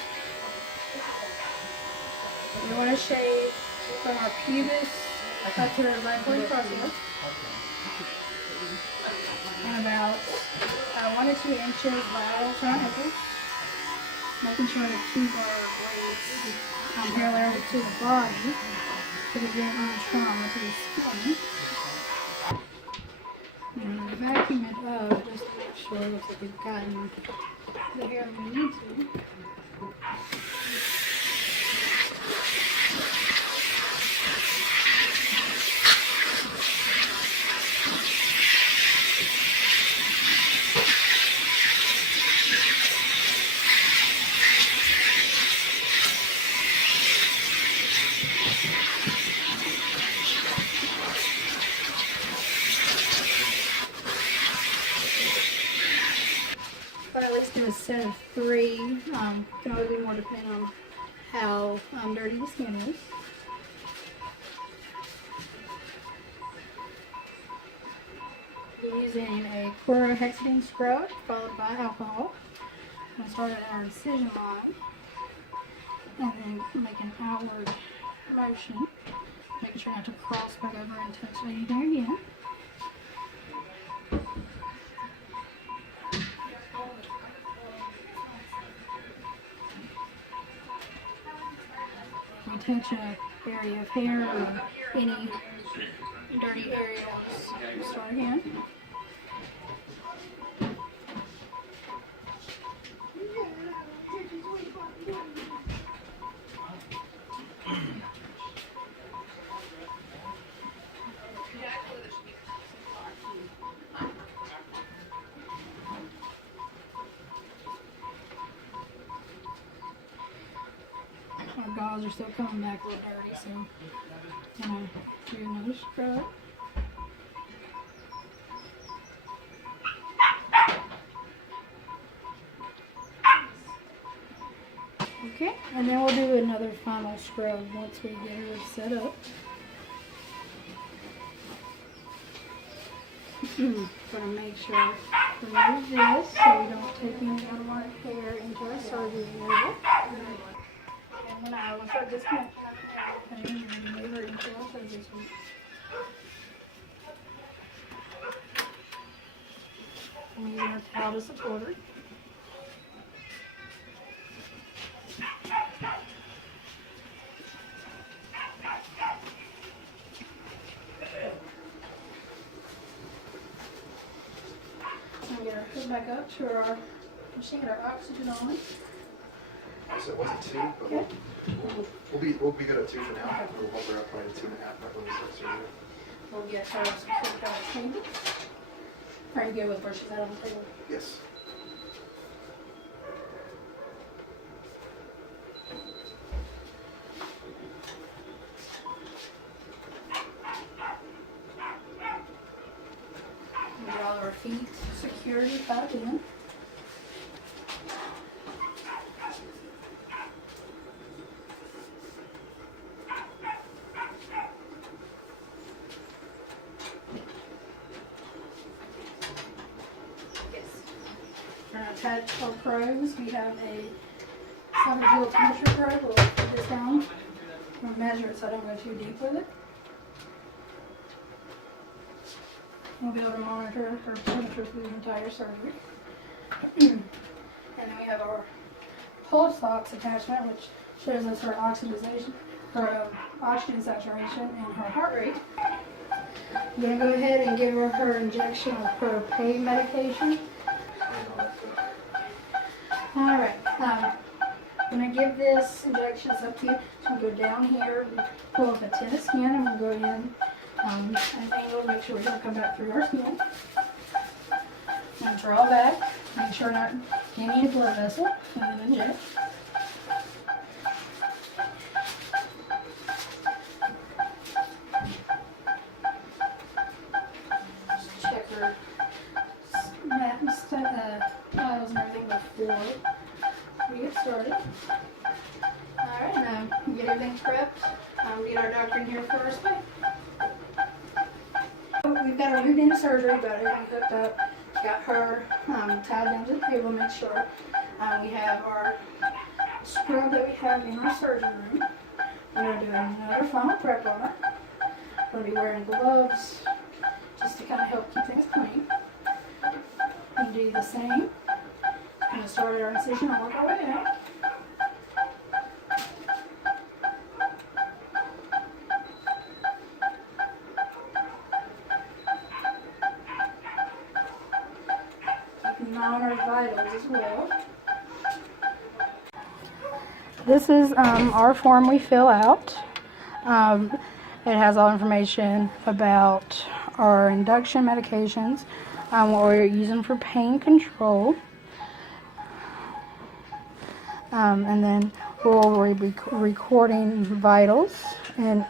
We want to shave from our pubis up to the xiphoid process. And about 1 to 2 inches lateral to our nipples. Making sure to keep our braids parallel to the body to prevent any trauma to the skin. And vacuum it up just to make sure it looks like we've gotten the hair we need to. But at least do a set of 3. Can always be more depending on how dirty the skin is. We're using a chlorohexidine scrub followed by alcohol. I'm going to start at our incision line and then make an outward motion, making sure not to cross back over and touch anything again. We touch an area of hair or any dirty areas. Start again. Our gauze are still coming back a little dirty, so I'm going to do another scrub. Okay, and then we'll do another final scrub once we get her set up. Going to make sure to remove this so we don't take any out of our hair into our surgery area. And then I will start disconnecting our hair and move her into our surgery suite. I'm using our towel to support her. I'm going to hook back up to our machine, get our oxygen on. So it wasn't 2, but Okay. we'll be good at 2 for now. We'll bump her up probably to 2.5 right when we start surgery. We'll get her some quick table. Are you good with where she's at on the table? Yes. We'll get all of our feet secured back in. We're going to attach our probes. We have a esophageal temperature probe. We'll put this down. We'll measure it so I don't go too deep with it. We'll be able to monitor her temperature through the entire surgery. And then we have our pulse ox attachment, which shows us her oxidization, her oxygen saturation, and her heart rate. I'm going to go ahead and give her her injection of her pain medication. Alright, I'm going to give this injection, it's up to you. So we'll go down here, pull up a tin of skin, and we'll go in at an angle to make sure we don't come back through our skin. Now draw back, make sure not getting any blood vessel, and then inject. Just check her vitals and everything before we get started. Alright, now get everything prepped. We get our doctor in here first. We've got our moved into surgery, got everything hooked up. Got her tied down to the table, make sure we have our scrub that we have in our surgery room. I'm going to do another final prep on her. I'm going to be wearing gloves just to kind of help keep things clean. And do the same. Kind of start at our incision and work our way out. Keeping on our vitals as well. This is our form we fill out. It has all information about our induction medications, what we're using for pain control. And then we'll be recording vitals in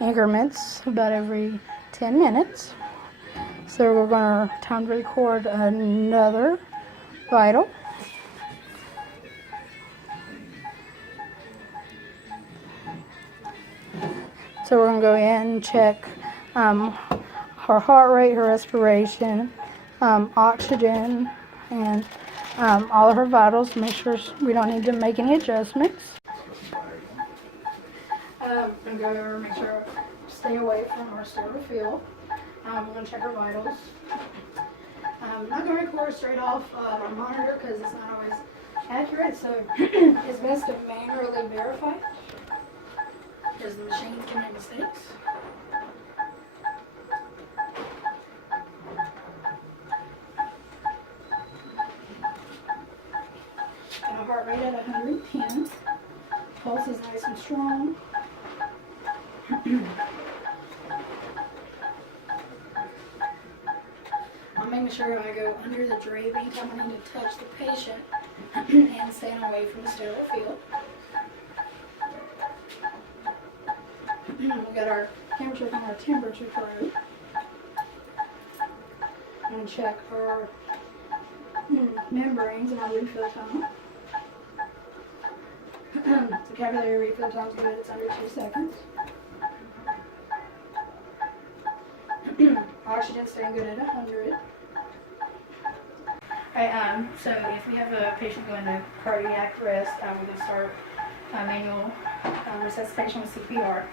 increments about every 10 minutes. So we're going to time to record another vital. So we're going to go in and check her heart rate, her respiration, oxygen, and all of her vitals to make sure we don't need to make any adjustments. I'm going to go over and make sure stay away from our sterile field. We're going to check our vitals. I'm not going to record straight off our monitor because it's not always accurate, so it's best to manually verify because the machines can make mistakes. Got my heart rate at 110. Pulse is nice and strong. I'm making sure I go under the drape anytime I need to touch the patient and staying away from the sterile field. We got our camera check on our temperature probe. I'm going to check our membranes and our refill time. The capillary refill time is good, it's under 2 seconds. Oxygen staying good at 100. Alright, so if we have a patient going to cardiac arrest, we can start manual resuscitation with CPR.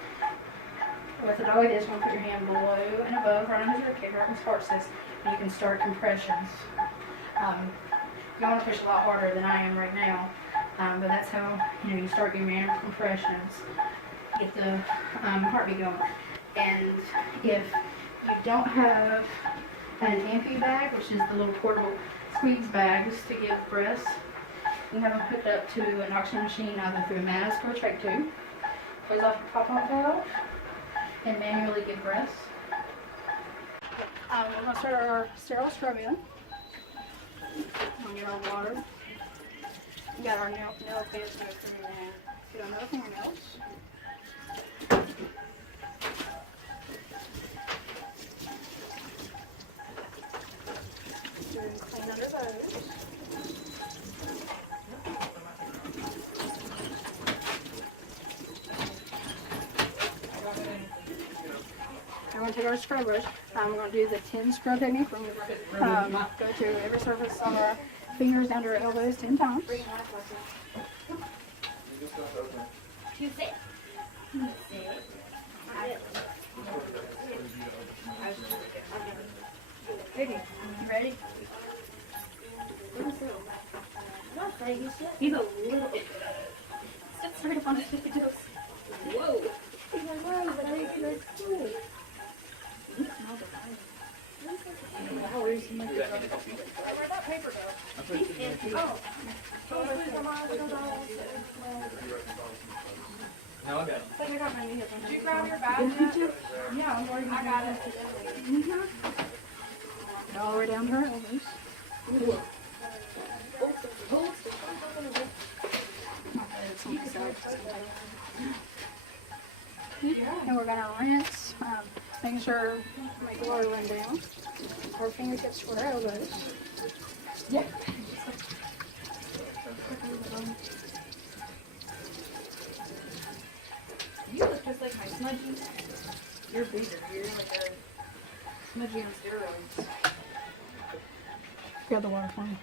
What the dog is, you're going to put your hand below and above, right on his ribcage, right on his heart cyst, and you can start compressions. You want to push a lot harder than I am right now, but that's how you start your manual compressions, get the heartbeat going. And if you don't have an ampy bag, which is the little portable squeeze bags to give breaths, you have them hooked up to an oxygen machine either through a mask or a trach tube. Close off your pop-up valve and manually give breaths. We're going to start our sterile scrub in. We're going to get our water. We got our nail beds to go through and get another fingernails. Clean under those. I'm going to take our scrub brush. We're going to do the 10 scrub technique. We're going to go to every surface on our fingers down to our elbows 10 times. You sit. Baby, you ready? He's a little. Step straight up on his toes. Whoa. He's like, whoa, but I didn't get cool. Where'd that paper go? No, I got it. I got my knee up. Did you grab your bag yet? Yeah, I'm already. I got it. All the way down to her elbows. And we're gonna rinse, making sure make the water run down. Our fingertips to our elbows. Yep. You look just like my smudgy. You're bigger. You're like a smudgy on steroids. Grab the water for me.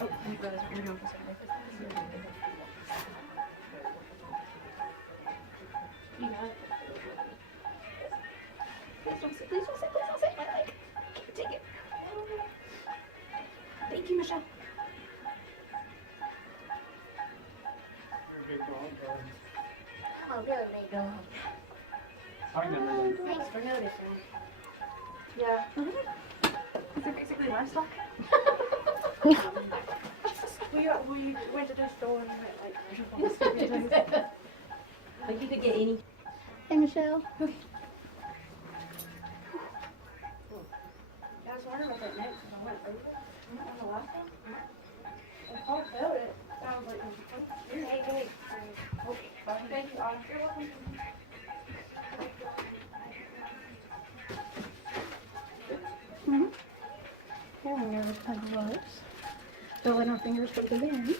Oh, you brothers are going home for Sunday. You got it. Please don't sit, please don't sit, please don't sit. My leg. I can't take it. Thank you, Michelle. You're a big dog, bro. I'm a really big dog. I remember that. Thanks for noticing. Yeah. Is it basically livestock? We went to the store and met like Like you could get any. Hey, Michelle. I was wondering what that meant because I went over on the last one. And Paul felt it. I was like, hey, hey. Okay, bye. Thank you. You're welcome. Here we go with my gloves. Filling our fingers with the bands.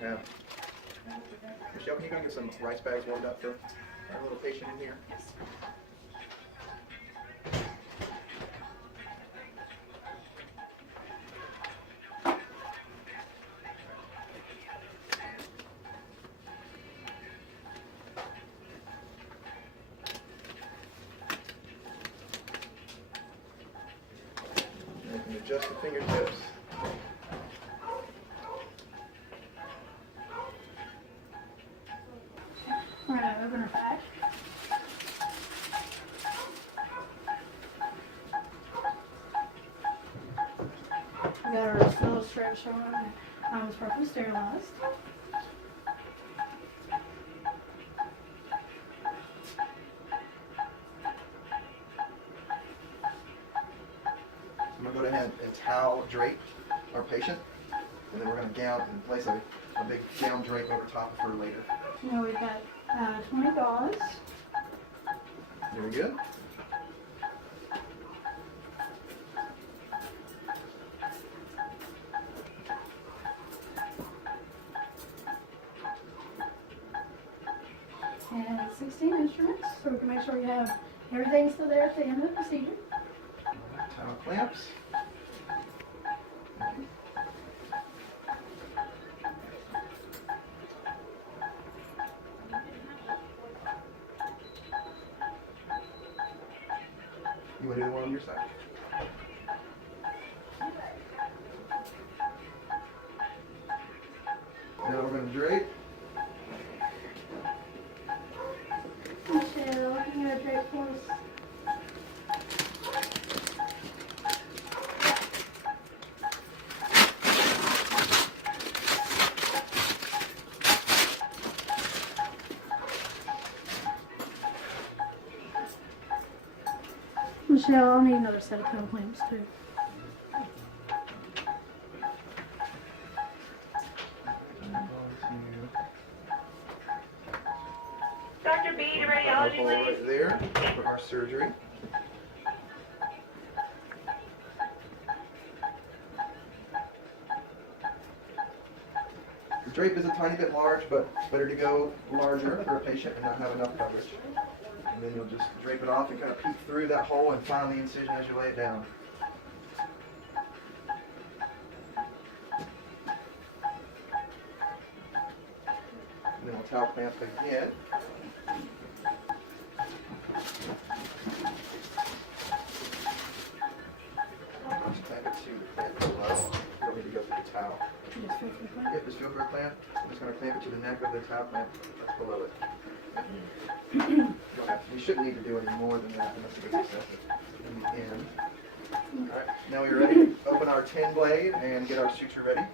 Yeah. Michelle, can you go get some rice bags warmed up for our little patient in here? You can adjust the fingertips. We're gonna open her bag. We got our little stretch on. I was properly sterilized. I'm going to go ahead and towel drape our patient, and then we're going to gown and place a big gown drape over top of her later. You know, we've got 20 gauze. Very good. And 16 instruments, so we can make sure we have everything still there at the end of the procedure. Towel clamps. You want to do the one on your side? Now we're going to drape. Michelle, can you drape for us? Michelle, I'll need another set of toe clamps too. Dr. B, to radiology, Hold please. right there for our surgery. The drape is a tiny bit large, but better to go larger for a patient and not have enough coverage. And then you'll just drape it off and kind of peek through that hole and find the incision as you lay it down. And then we'll towel clamp again. Just clamp it to clamp below. You don't need to go through towel. Just feel free to play. Yep, just feel for a clamp. I'm just going to clamp it to the neck of the towel clamp that's below it. You shouldn't need to do any more than that unless it gets excessive in the end. Alright, now we're ready to open our 10 blade and get our suture ready.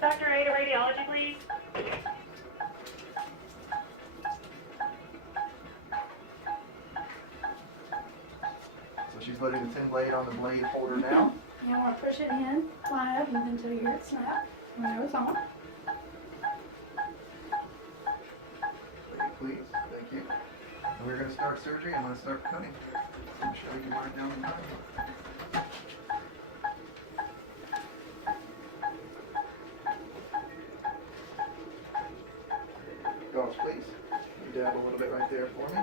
Dr. Ada, radiology, please. So she's loading the 10 blade on the blade holder now. You want to push it in, line up, and then until you hear it snap. You know it's on. Please, thank you. And we're going to start surgery. I'm going to start cutting. I'm sure we can mark down the time. Gauze, please. You dab a little bit right there for me.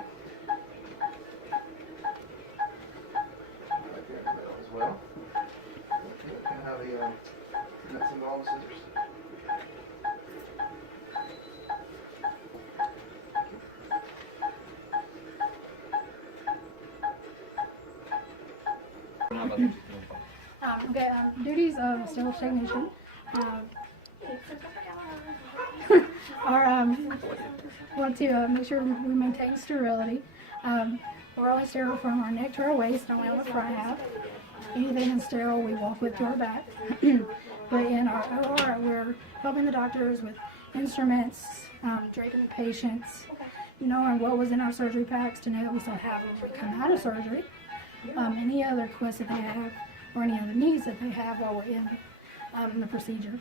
Right there in the middle as well. Okay, can I have the nuts and all the scissors? Okay, duties of a sterile technician are want to make sure we maintain sterility. We're always sterile from our neck to our waist, only on the front half. Anything in sterile we walk with to our back. But in our OR, we're helping the doctors with instruments, draping the patients, knowing what was in our surgery packs to know that we still have them when we come out of surgery. Any other requests that they have or any other needs that they have while we're in the procedure.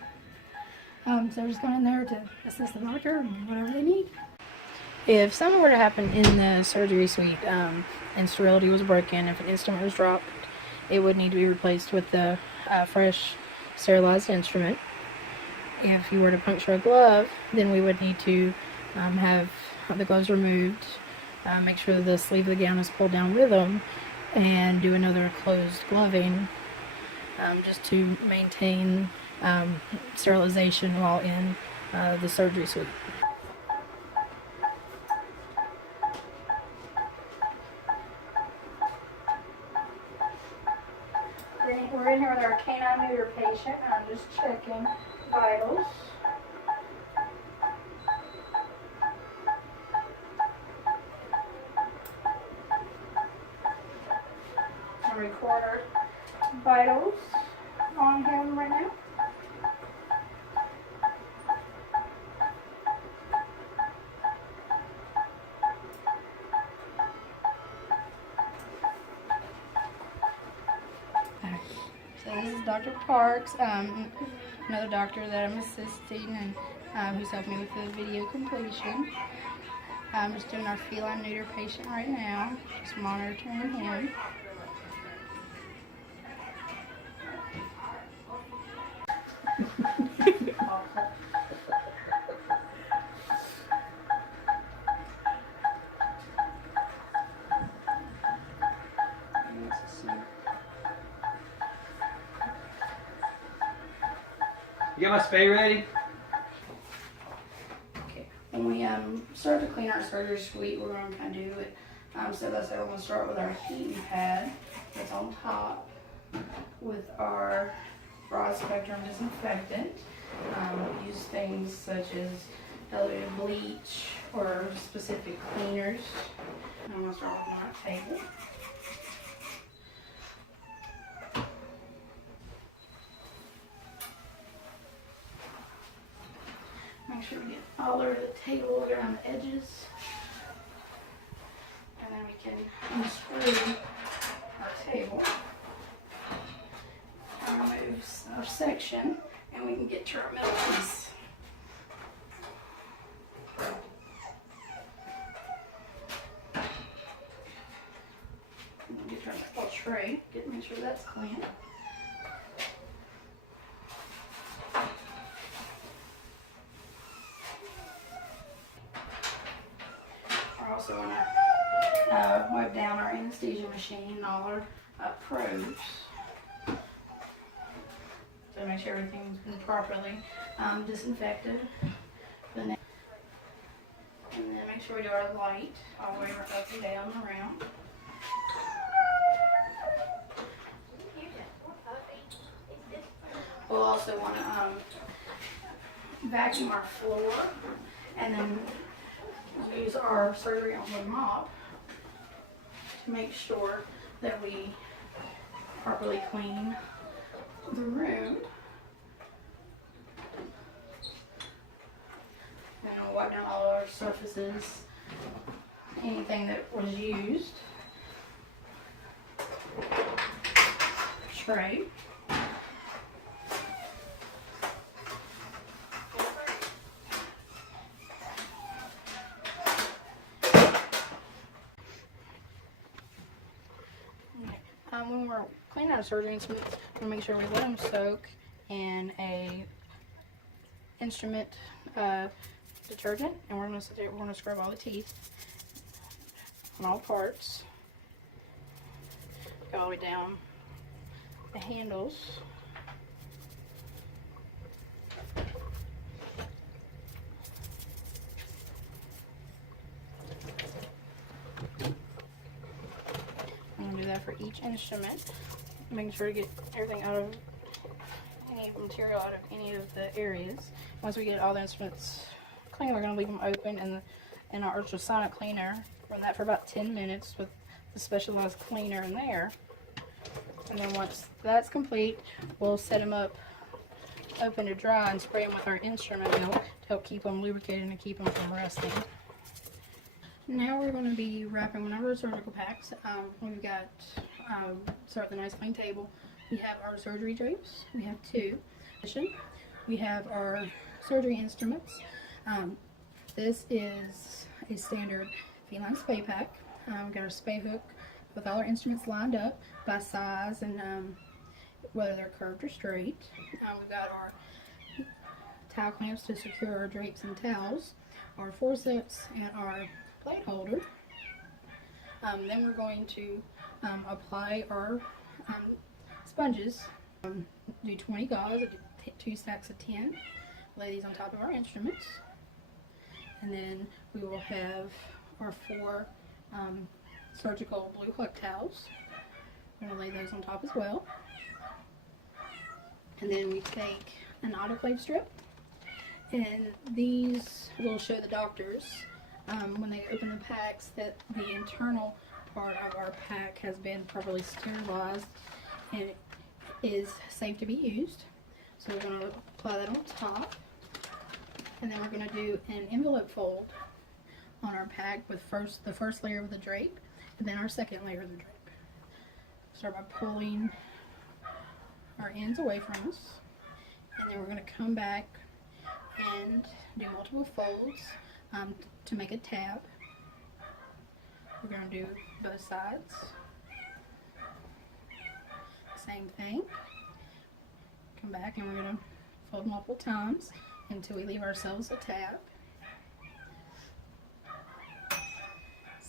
So just going in there to assist the doctor and whatever they need. If something were to happen in the surgery suite and sterility was broken, if an instrument was dropped, it would need to be replaced with the fresh sterilized instrument. If you were to puncture a glove, then we would need to have the gloves removed, make sure that the sleeve of the gown is pulled down with them, and do another closed gloving just to maintain sterilization while in the surgery suite. We're in here with our canine neuter patient. I'm just checking vitals. I'm record our vitals on him right now. So this is Dr. Parks, another doctor that I'm assisting and who's helping me with the video completion. I'm just doing our feline neuter patient right now, just monitoring him. You got my spay ready? Okay. When we start to clean our surgery suite, we're going to kind of do it. So that's why we're going to start with our heating pad that's on top with our broad spectrum disinfectant. Use things such as diluted bleach or specific cleaners. I'm going to start with my table. Make sure we get all over the table around the edges. And then we can unscrew our table and remove our section, and we can get to our middle piece. And we'll get to our metal tray, make sure that's clean. We're also going to wipe down our anesthesia machine and all our probes. So make sure everything's been properly disinfected. And And then make sure we do our light all the way up and down and around. We'll also want to vacuum our floor and then use our surgery on the mop to make sure that we properly clean the room. And we'll wipe down all our surfaces, anything that was used. Tray. When we're cleaning our surgery instruments, we're going to make sure we let them soak in a instrument detergent, and we're going to scrub all the teeth on all parts, go all the way down the handles. I'm going to do that for each instrument, making sure to get everything out of any material out of any of the areas. Once we get all the instruments clean, we're going to leave them open in our ultrasonic cleaner. Run that for about 10 minutes with the specialized cleaner in there. And then once that's complete, we'll set them up open to dry and spray them with our instrument milk to help keep them lubricated and keep them from rusting. Now we're going to be wrapping one of our surgical packs. We've got, start with a nice clean table. We have our surgery drapes. We have two. We have our surgery instruments. This is a standard feline spay pack. We've got our spay hook with all our instruments lined up by size and whether they're curved or straight. We've got our towel clamps to secure our drapes and towels, our forceps, and our plate holder. Then we're going to apply our sponges. Do 20 gauze, 2 stacks of 10. Lay these on top of our instruments. And then we will have our 4 surgical blue hook towels. We're going to lay those on top as well. And then we take an autoclave strip. And these will show the doctors when they open the packs that the internal part of our pack has been properly sterilized and it is safe to be used. So we're going to apply that on top, and then we're going to do an envelope fold on our pack with the first layer of the drape and then our second layer of the drape. Start by pulling our ends away from us, and then we're going to come back and do multiple folds to make a tab. We're going to do both sides. Same thing. Come back and we're going to fold multiple times until we leave ourselves a tab.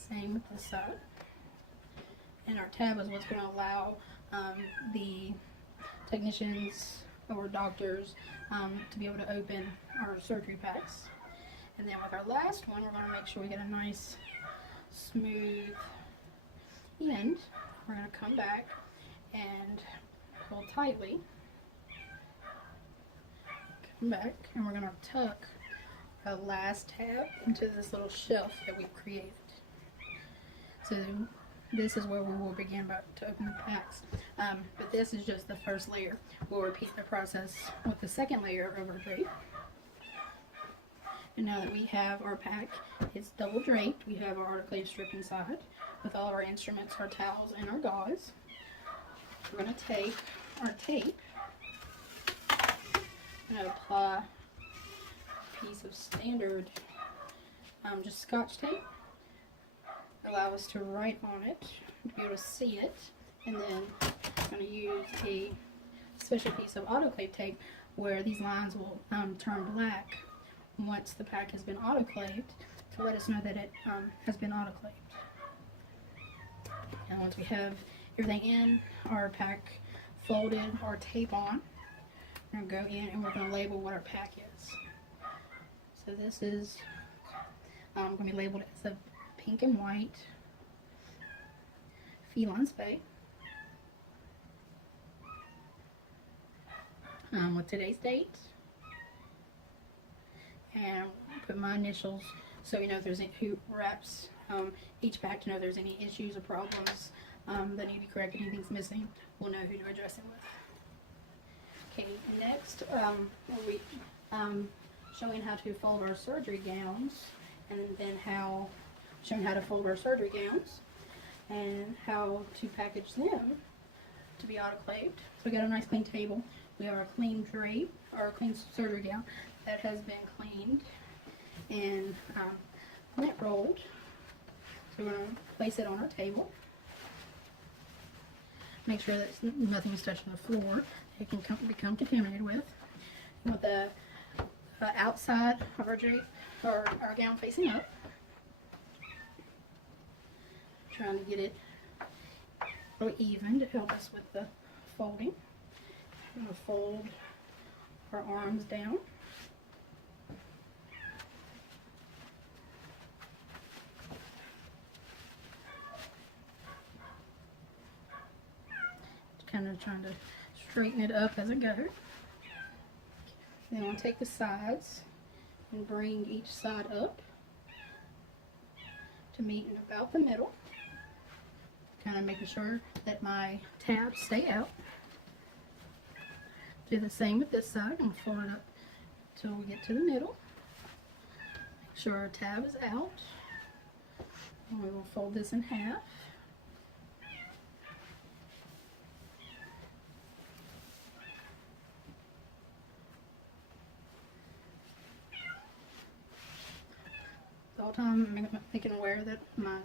Same with this side. And our tab is what's going to allow the technicians or doctors to be able to open our surgery packs. And then with our last one, we're going to make sure we get a nice smooth end. We're going to come back and pull tightly. Come back and we're going to tuck our last tab into this little shelf that we've created. So this is where we will begin to open the packs. But this is just the first layer. We'll repeat the process with the second layer of our drape. And now that we have our pack, it's double draped. We have our autoclave strip inside with all our instruments, our towels, and our gauze. We're going to take our tape and apply a piece of standard just Scotch tape. Allow us to write on it to be able to see it, and then I'm going to use a special piece of autoclave tape where these lines will turn black once the pack has been autoclaved to let us know that it has been autoclaved. And once we have everything in our pack folded or tape on, we're going to go in and we're going to label what our pack is. So this is going to be labeled as a pink and white feline spay. With today's date, and put my initials so you know if there's any, who wraps each pack to know if there's any issues or problems that need to be corrected, anything's missing, we'll know who to address it with. Okay, next we'll be showing how to fold our surgery gowns, and then showing how to fold our surgery gowns and how to package them to be autoclaved. So we got a nice clean table. We have our clean drape, or a clean surgery gown that has been cleaned and lint rolled. So we're going to place it on our table. Make sure that nothing is touching the floor it can become contaminated with. With the outside of our drape, or our gown facing up. Trying to get it a little even to help us with the folding. I'm going to fold our arms down. Just kind of trying to straighten it up as it goes. Then we'll take the sides and bring each side up to meet in about the middle. Kind of making sure that my tabs stay out. Do the same with this side and fold it up until we get to the middle. Make sure our tab is out. And we will fold this in half. The whole time I'm making aware that my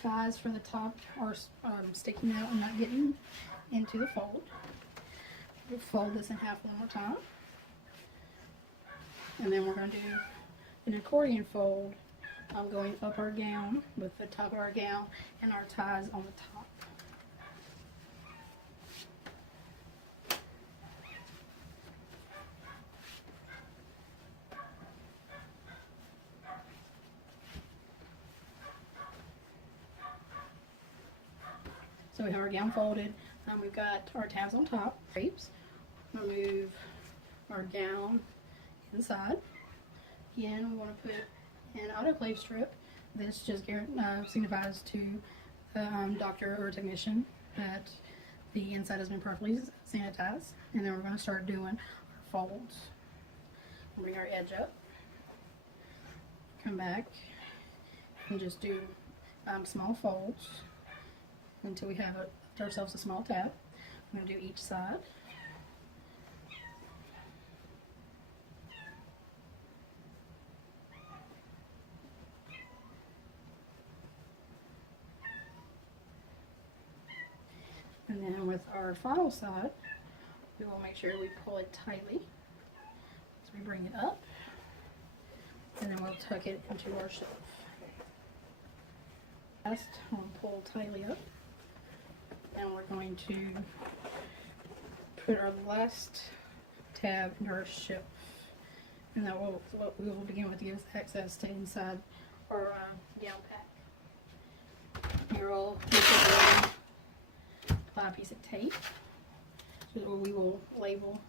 ties for the top are sticking out and not getting into the fold. We'll fold this in half one more time. And then we're going to do an accordion fold going up our gown with the top of our gown and our ties on the top. So we have our gown folded. We've got our tabs on top. Drapes. We'll move our gown inside. Again, we want to put an autoclave strip. This just signifies to the doctor or technician that the inside has been properly sanitized. And then we're going to start doing our folds. We'll bring our edge up. Come back and just do small folds until we have ourselves a small tab. I'm going to do each side. And then with our final side, we will make sure we pull it tightly. So we bring it up, and then we'll tuck it into our shelf. Last, we'll pull tightly up. And we're going to put our last tab into our shelf, and that will we will begin with to give us access to inside our gown pack. Here we'll apply a piece of tape, so we will label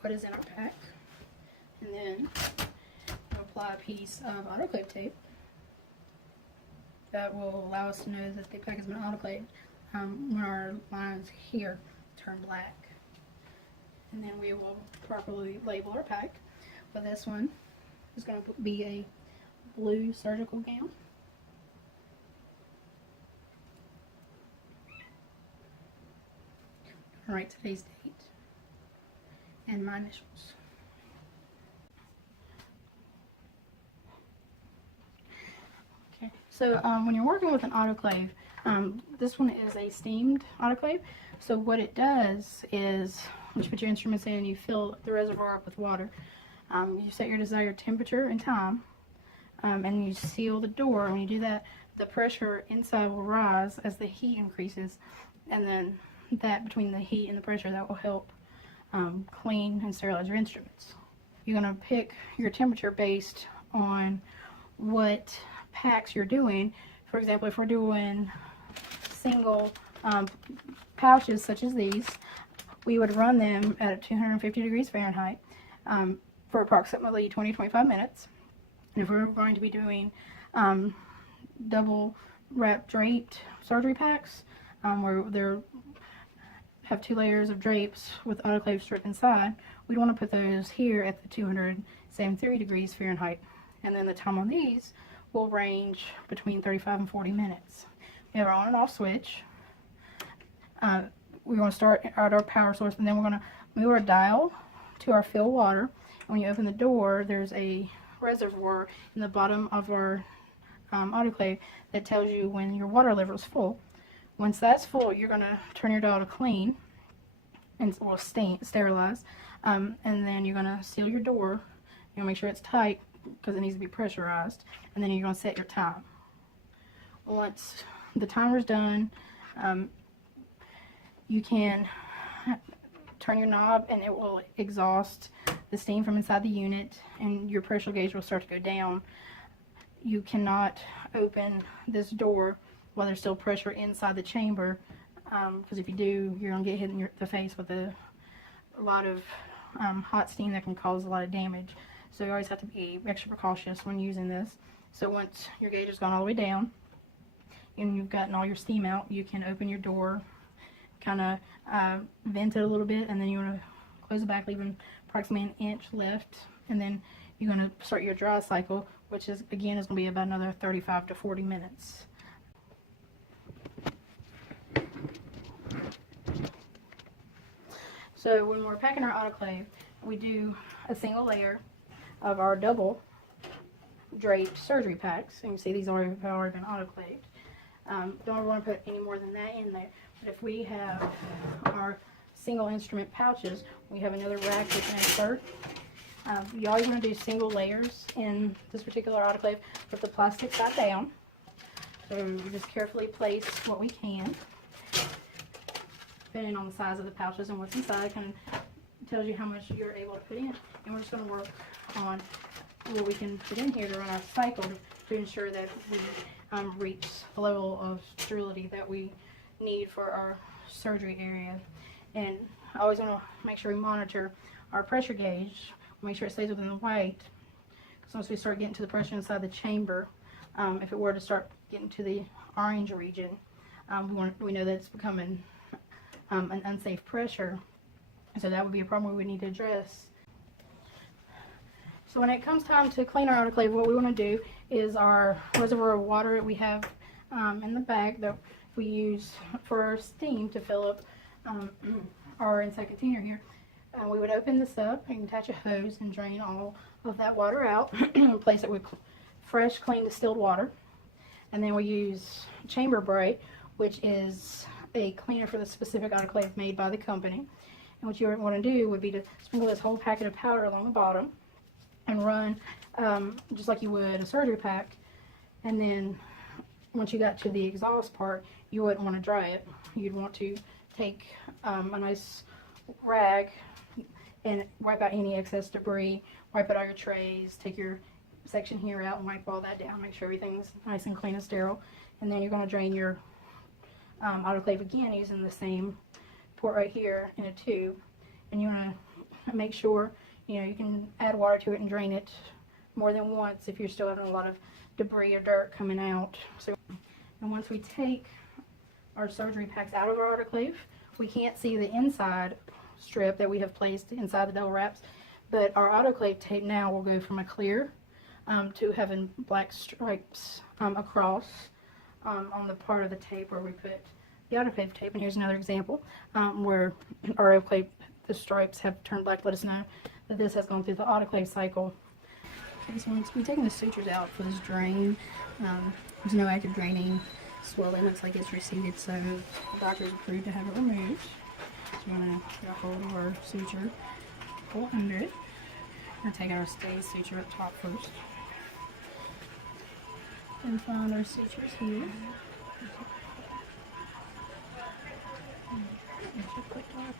what is in our pack, and then we'll apply a piece of autoclave tape. That will allow us to know that the pack has been autoclaved when our lines here turn black. And then we will properly label our pack. But this one is going to be a blue surgical gown. Write today's date and my initials. Okay, so when you're working with an autoclave, this one is a steamed autoclave. So what it does is, once you put your instruments in and you fill the reservoir up with water, you set your desired temperature and time, and you seal the door. When you do that, the pressure inside will rise as the heat increases, and then that between the heat and the pressure, that will help clean and sterilize your instruments. you're going to pick your temperature based on what packs you're doing. For example, if we're doing single pouches such as these, we would run them at 250 degrees Fahrenheit for approximately 20-25 minutes. And if we're going to be doing double wrap draped surgery packs, where they have 2 layers of drapes with autoclave strip inside, we'd want to put those here at the 273 degrees Fahrenheit. And then the time on these will range between 35 and 40 minutes. We have our on and off switch. We're going to start at our power source, and then we're going to move our dial to our fill water. And when you open the door, there's a reservoir in the bottom of our autoclave that tells you when your water level is full. Once that's full, you're going to turn your dial to clean and sterilize, and then you're going to seal your door. You'll make sure it's tight because it needs to be pressurized, and then you're going to set your time. Once the timer's done, you can turn your knob and it will exhaust the steam from inside the unit, and your pressure gauge will start to go down. You cannot open this door while there's still pressure inside the chamber, because if you do, you're going to get hit in the face with a lot of hot steam that can cause a lot of damage. So you always have to be extra precautious when using this. So once your gauge has gone all the way down and you've gotten all your steam out, you can open your door, kind of vent it a little bit, and then you want to close it back, leaving approximately an inch left, and then you're going to start your dry cycle, which is again is going to be about another 35 to 40 minutes. So when we're packing our autoclave, we do a single layer of our double draped surgery packs. And you see these have already been autoclaved. Don't ever want to put any more than that in there. But if we have our single instrument pouches, we have another rack we can insert. You always want to do single layers in this particular autoclave with the plastic side down. So we just carefully place what we can, depending on the size of the pouches and what's inside. Kind of tells you how much you're able to put in. And we're just going to work on what we can put in here to run our cycle to ensure that we reach the level of sterility that we need for our surgery area. And I always want to make sure we monitor our pressure gauge, make sure it stays within the white, because once we start getting to the pressure inside the chamber, if it were to start getting to the orange region, we know that it's becoming an unsafe pressure. So that would be a problem we would need to address. So when it comes time to clean our autoclave, what we want to do is our reservoir of water that we have in the bag that we use for steam to fill up our inside container here. We would open this up and attach a hose and drain all of that water out and replace it with fresh, clean, distilled water. And then we use Chamber Bright, which is a cleaner for the specific autoclave made by the company. And what you want to do would be to sprinkle this whole packet of powder along the bottom and run just like you would a surgery pack. And then once you got to the exhaust part, you wouldn't want to dry it. You'd want to take a nice rag and wipe out any excess debris, wipe out all your trays, take your section here out and wipe all that down, make sure everything's nice and clean and sterile. And then you're going to drain your autoclave again using the same port right here in a tube. And you want to make sure you can add water to it and drain it more than once if you're still having a lot of debris or dirt coming out. So, and once we take our surgery packs out of our autoclave, we can't see the inside strip that we have placed inside the double wraps, but our autoclave tape now will go from a clear to having black stripes across on the part of the tape where we put the autoclave tape. And here's another example where our autoclave, the stripes have turned black. Let us know that this has gone through the autoclave cycle. Okay, so once we're taking the sutures out for this drain, there's no active draining. Swelling looks like it's receded, so the doctor is approved to have it removed. So we're going to get a hold of our suture, pull under it. We're going to take our stay suture up top first. And find our sutures here. There's a quick mark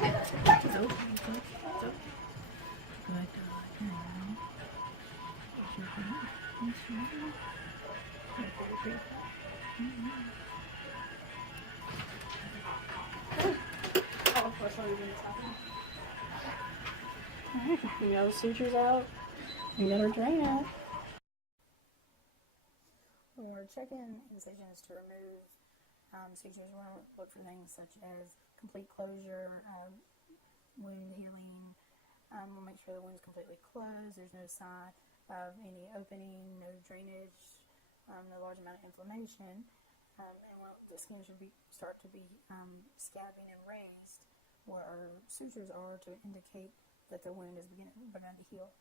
there. It's open. It's open. Good dog. Now, here's your bone. Here's your bone. Pretty. Oh, of course, I'm doing this happening. Alright, we got the sutures out. We got our drain out. When we're checking incisions to remove sutures, we want to look for things such as complete closure, wound healing. We'll make sure the wound's completely closed. There's no sign of any opening, no drainage, no large amount of inflammation. And the skin should start to be scabbing and raised, where our sutures are to indicate that the wound is begun to heal.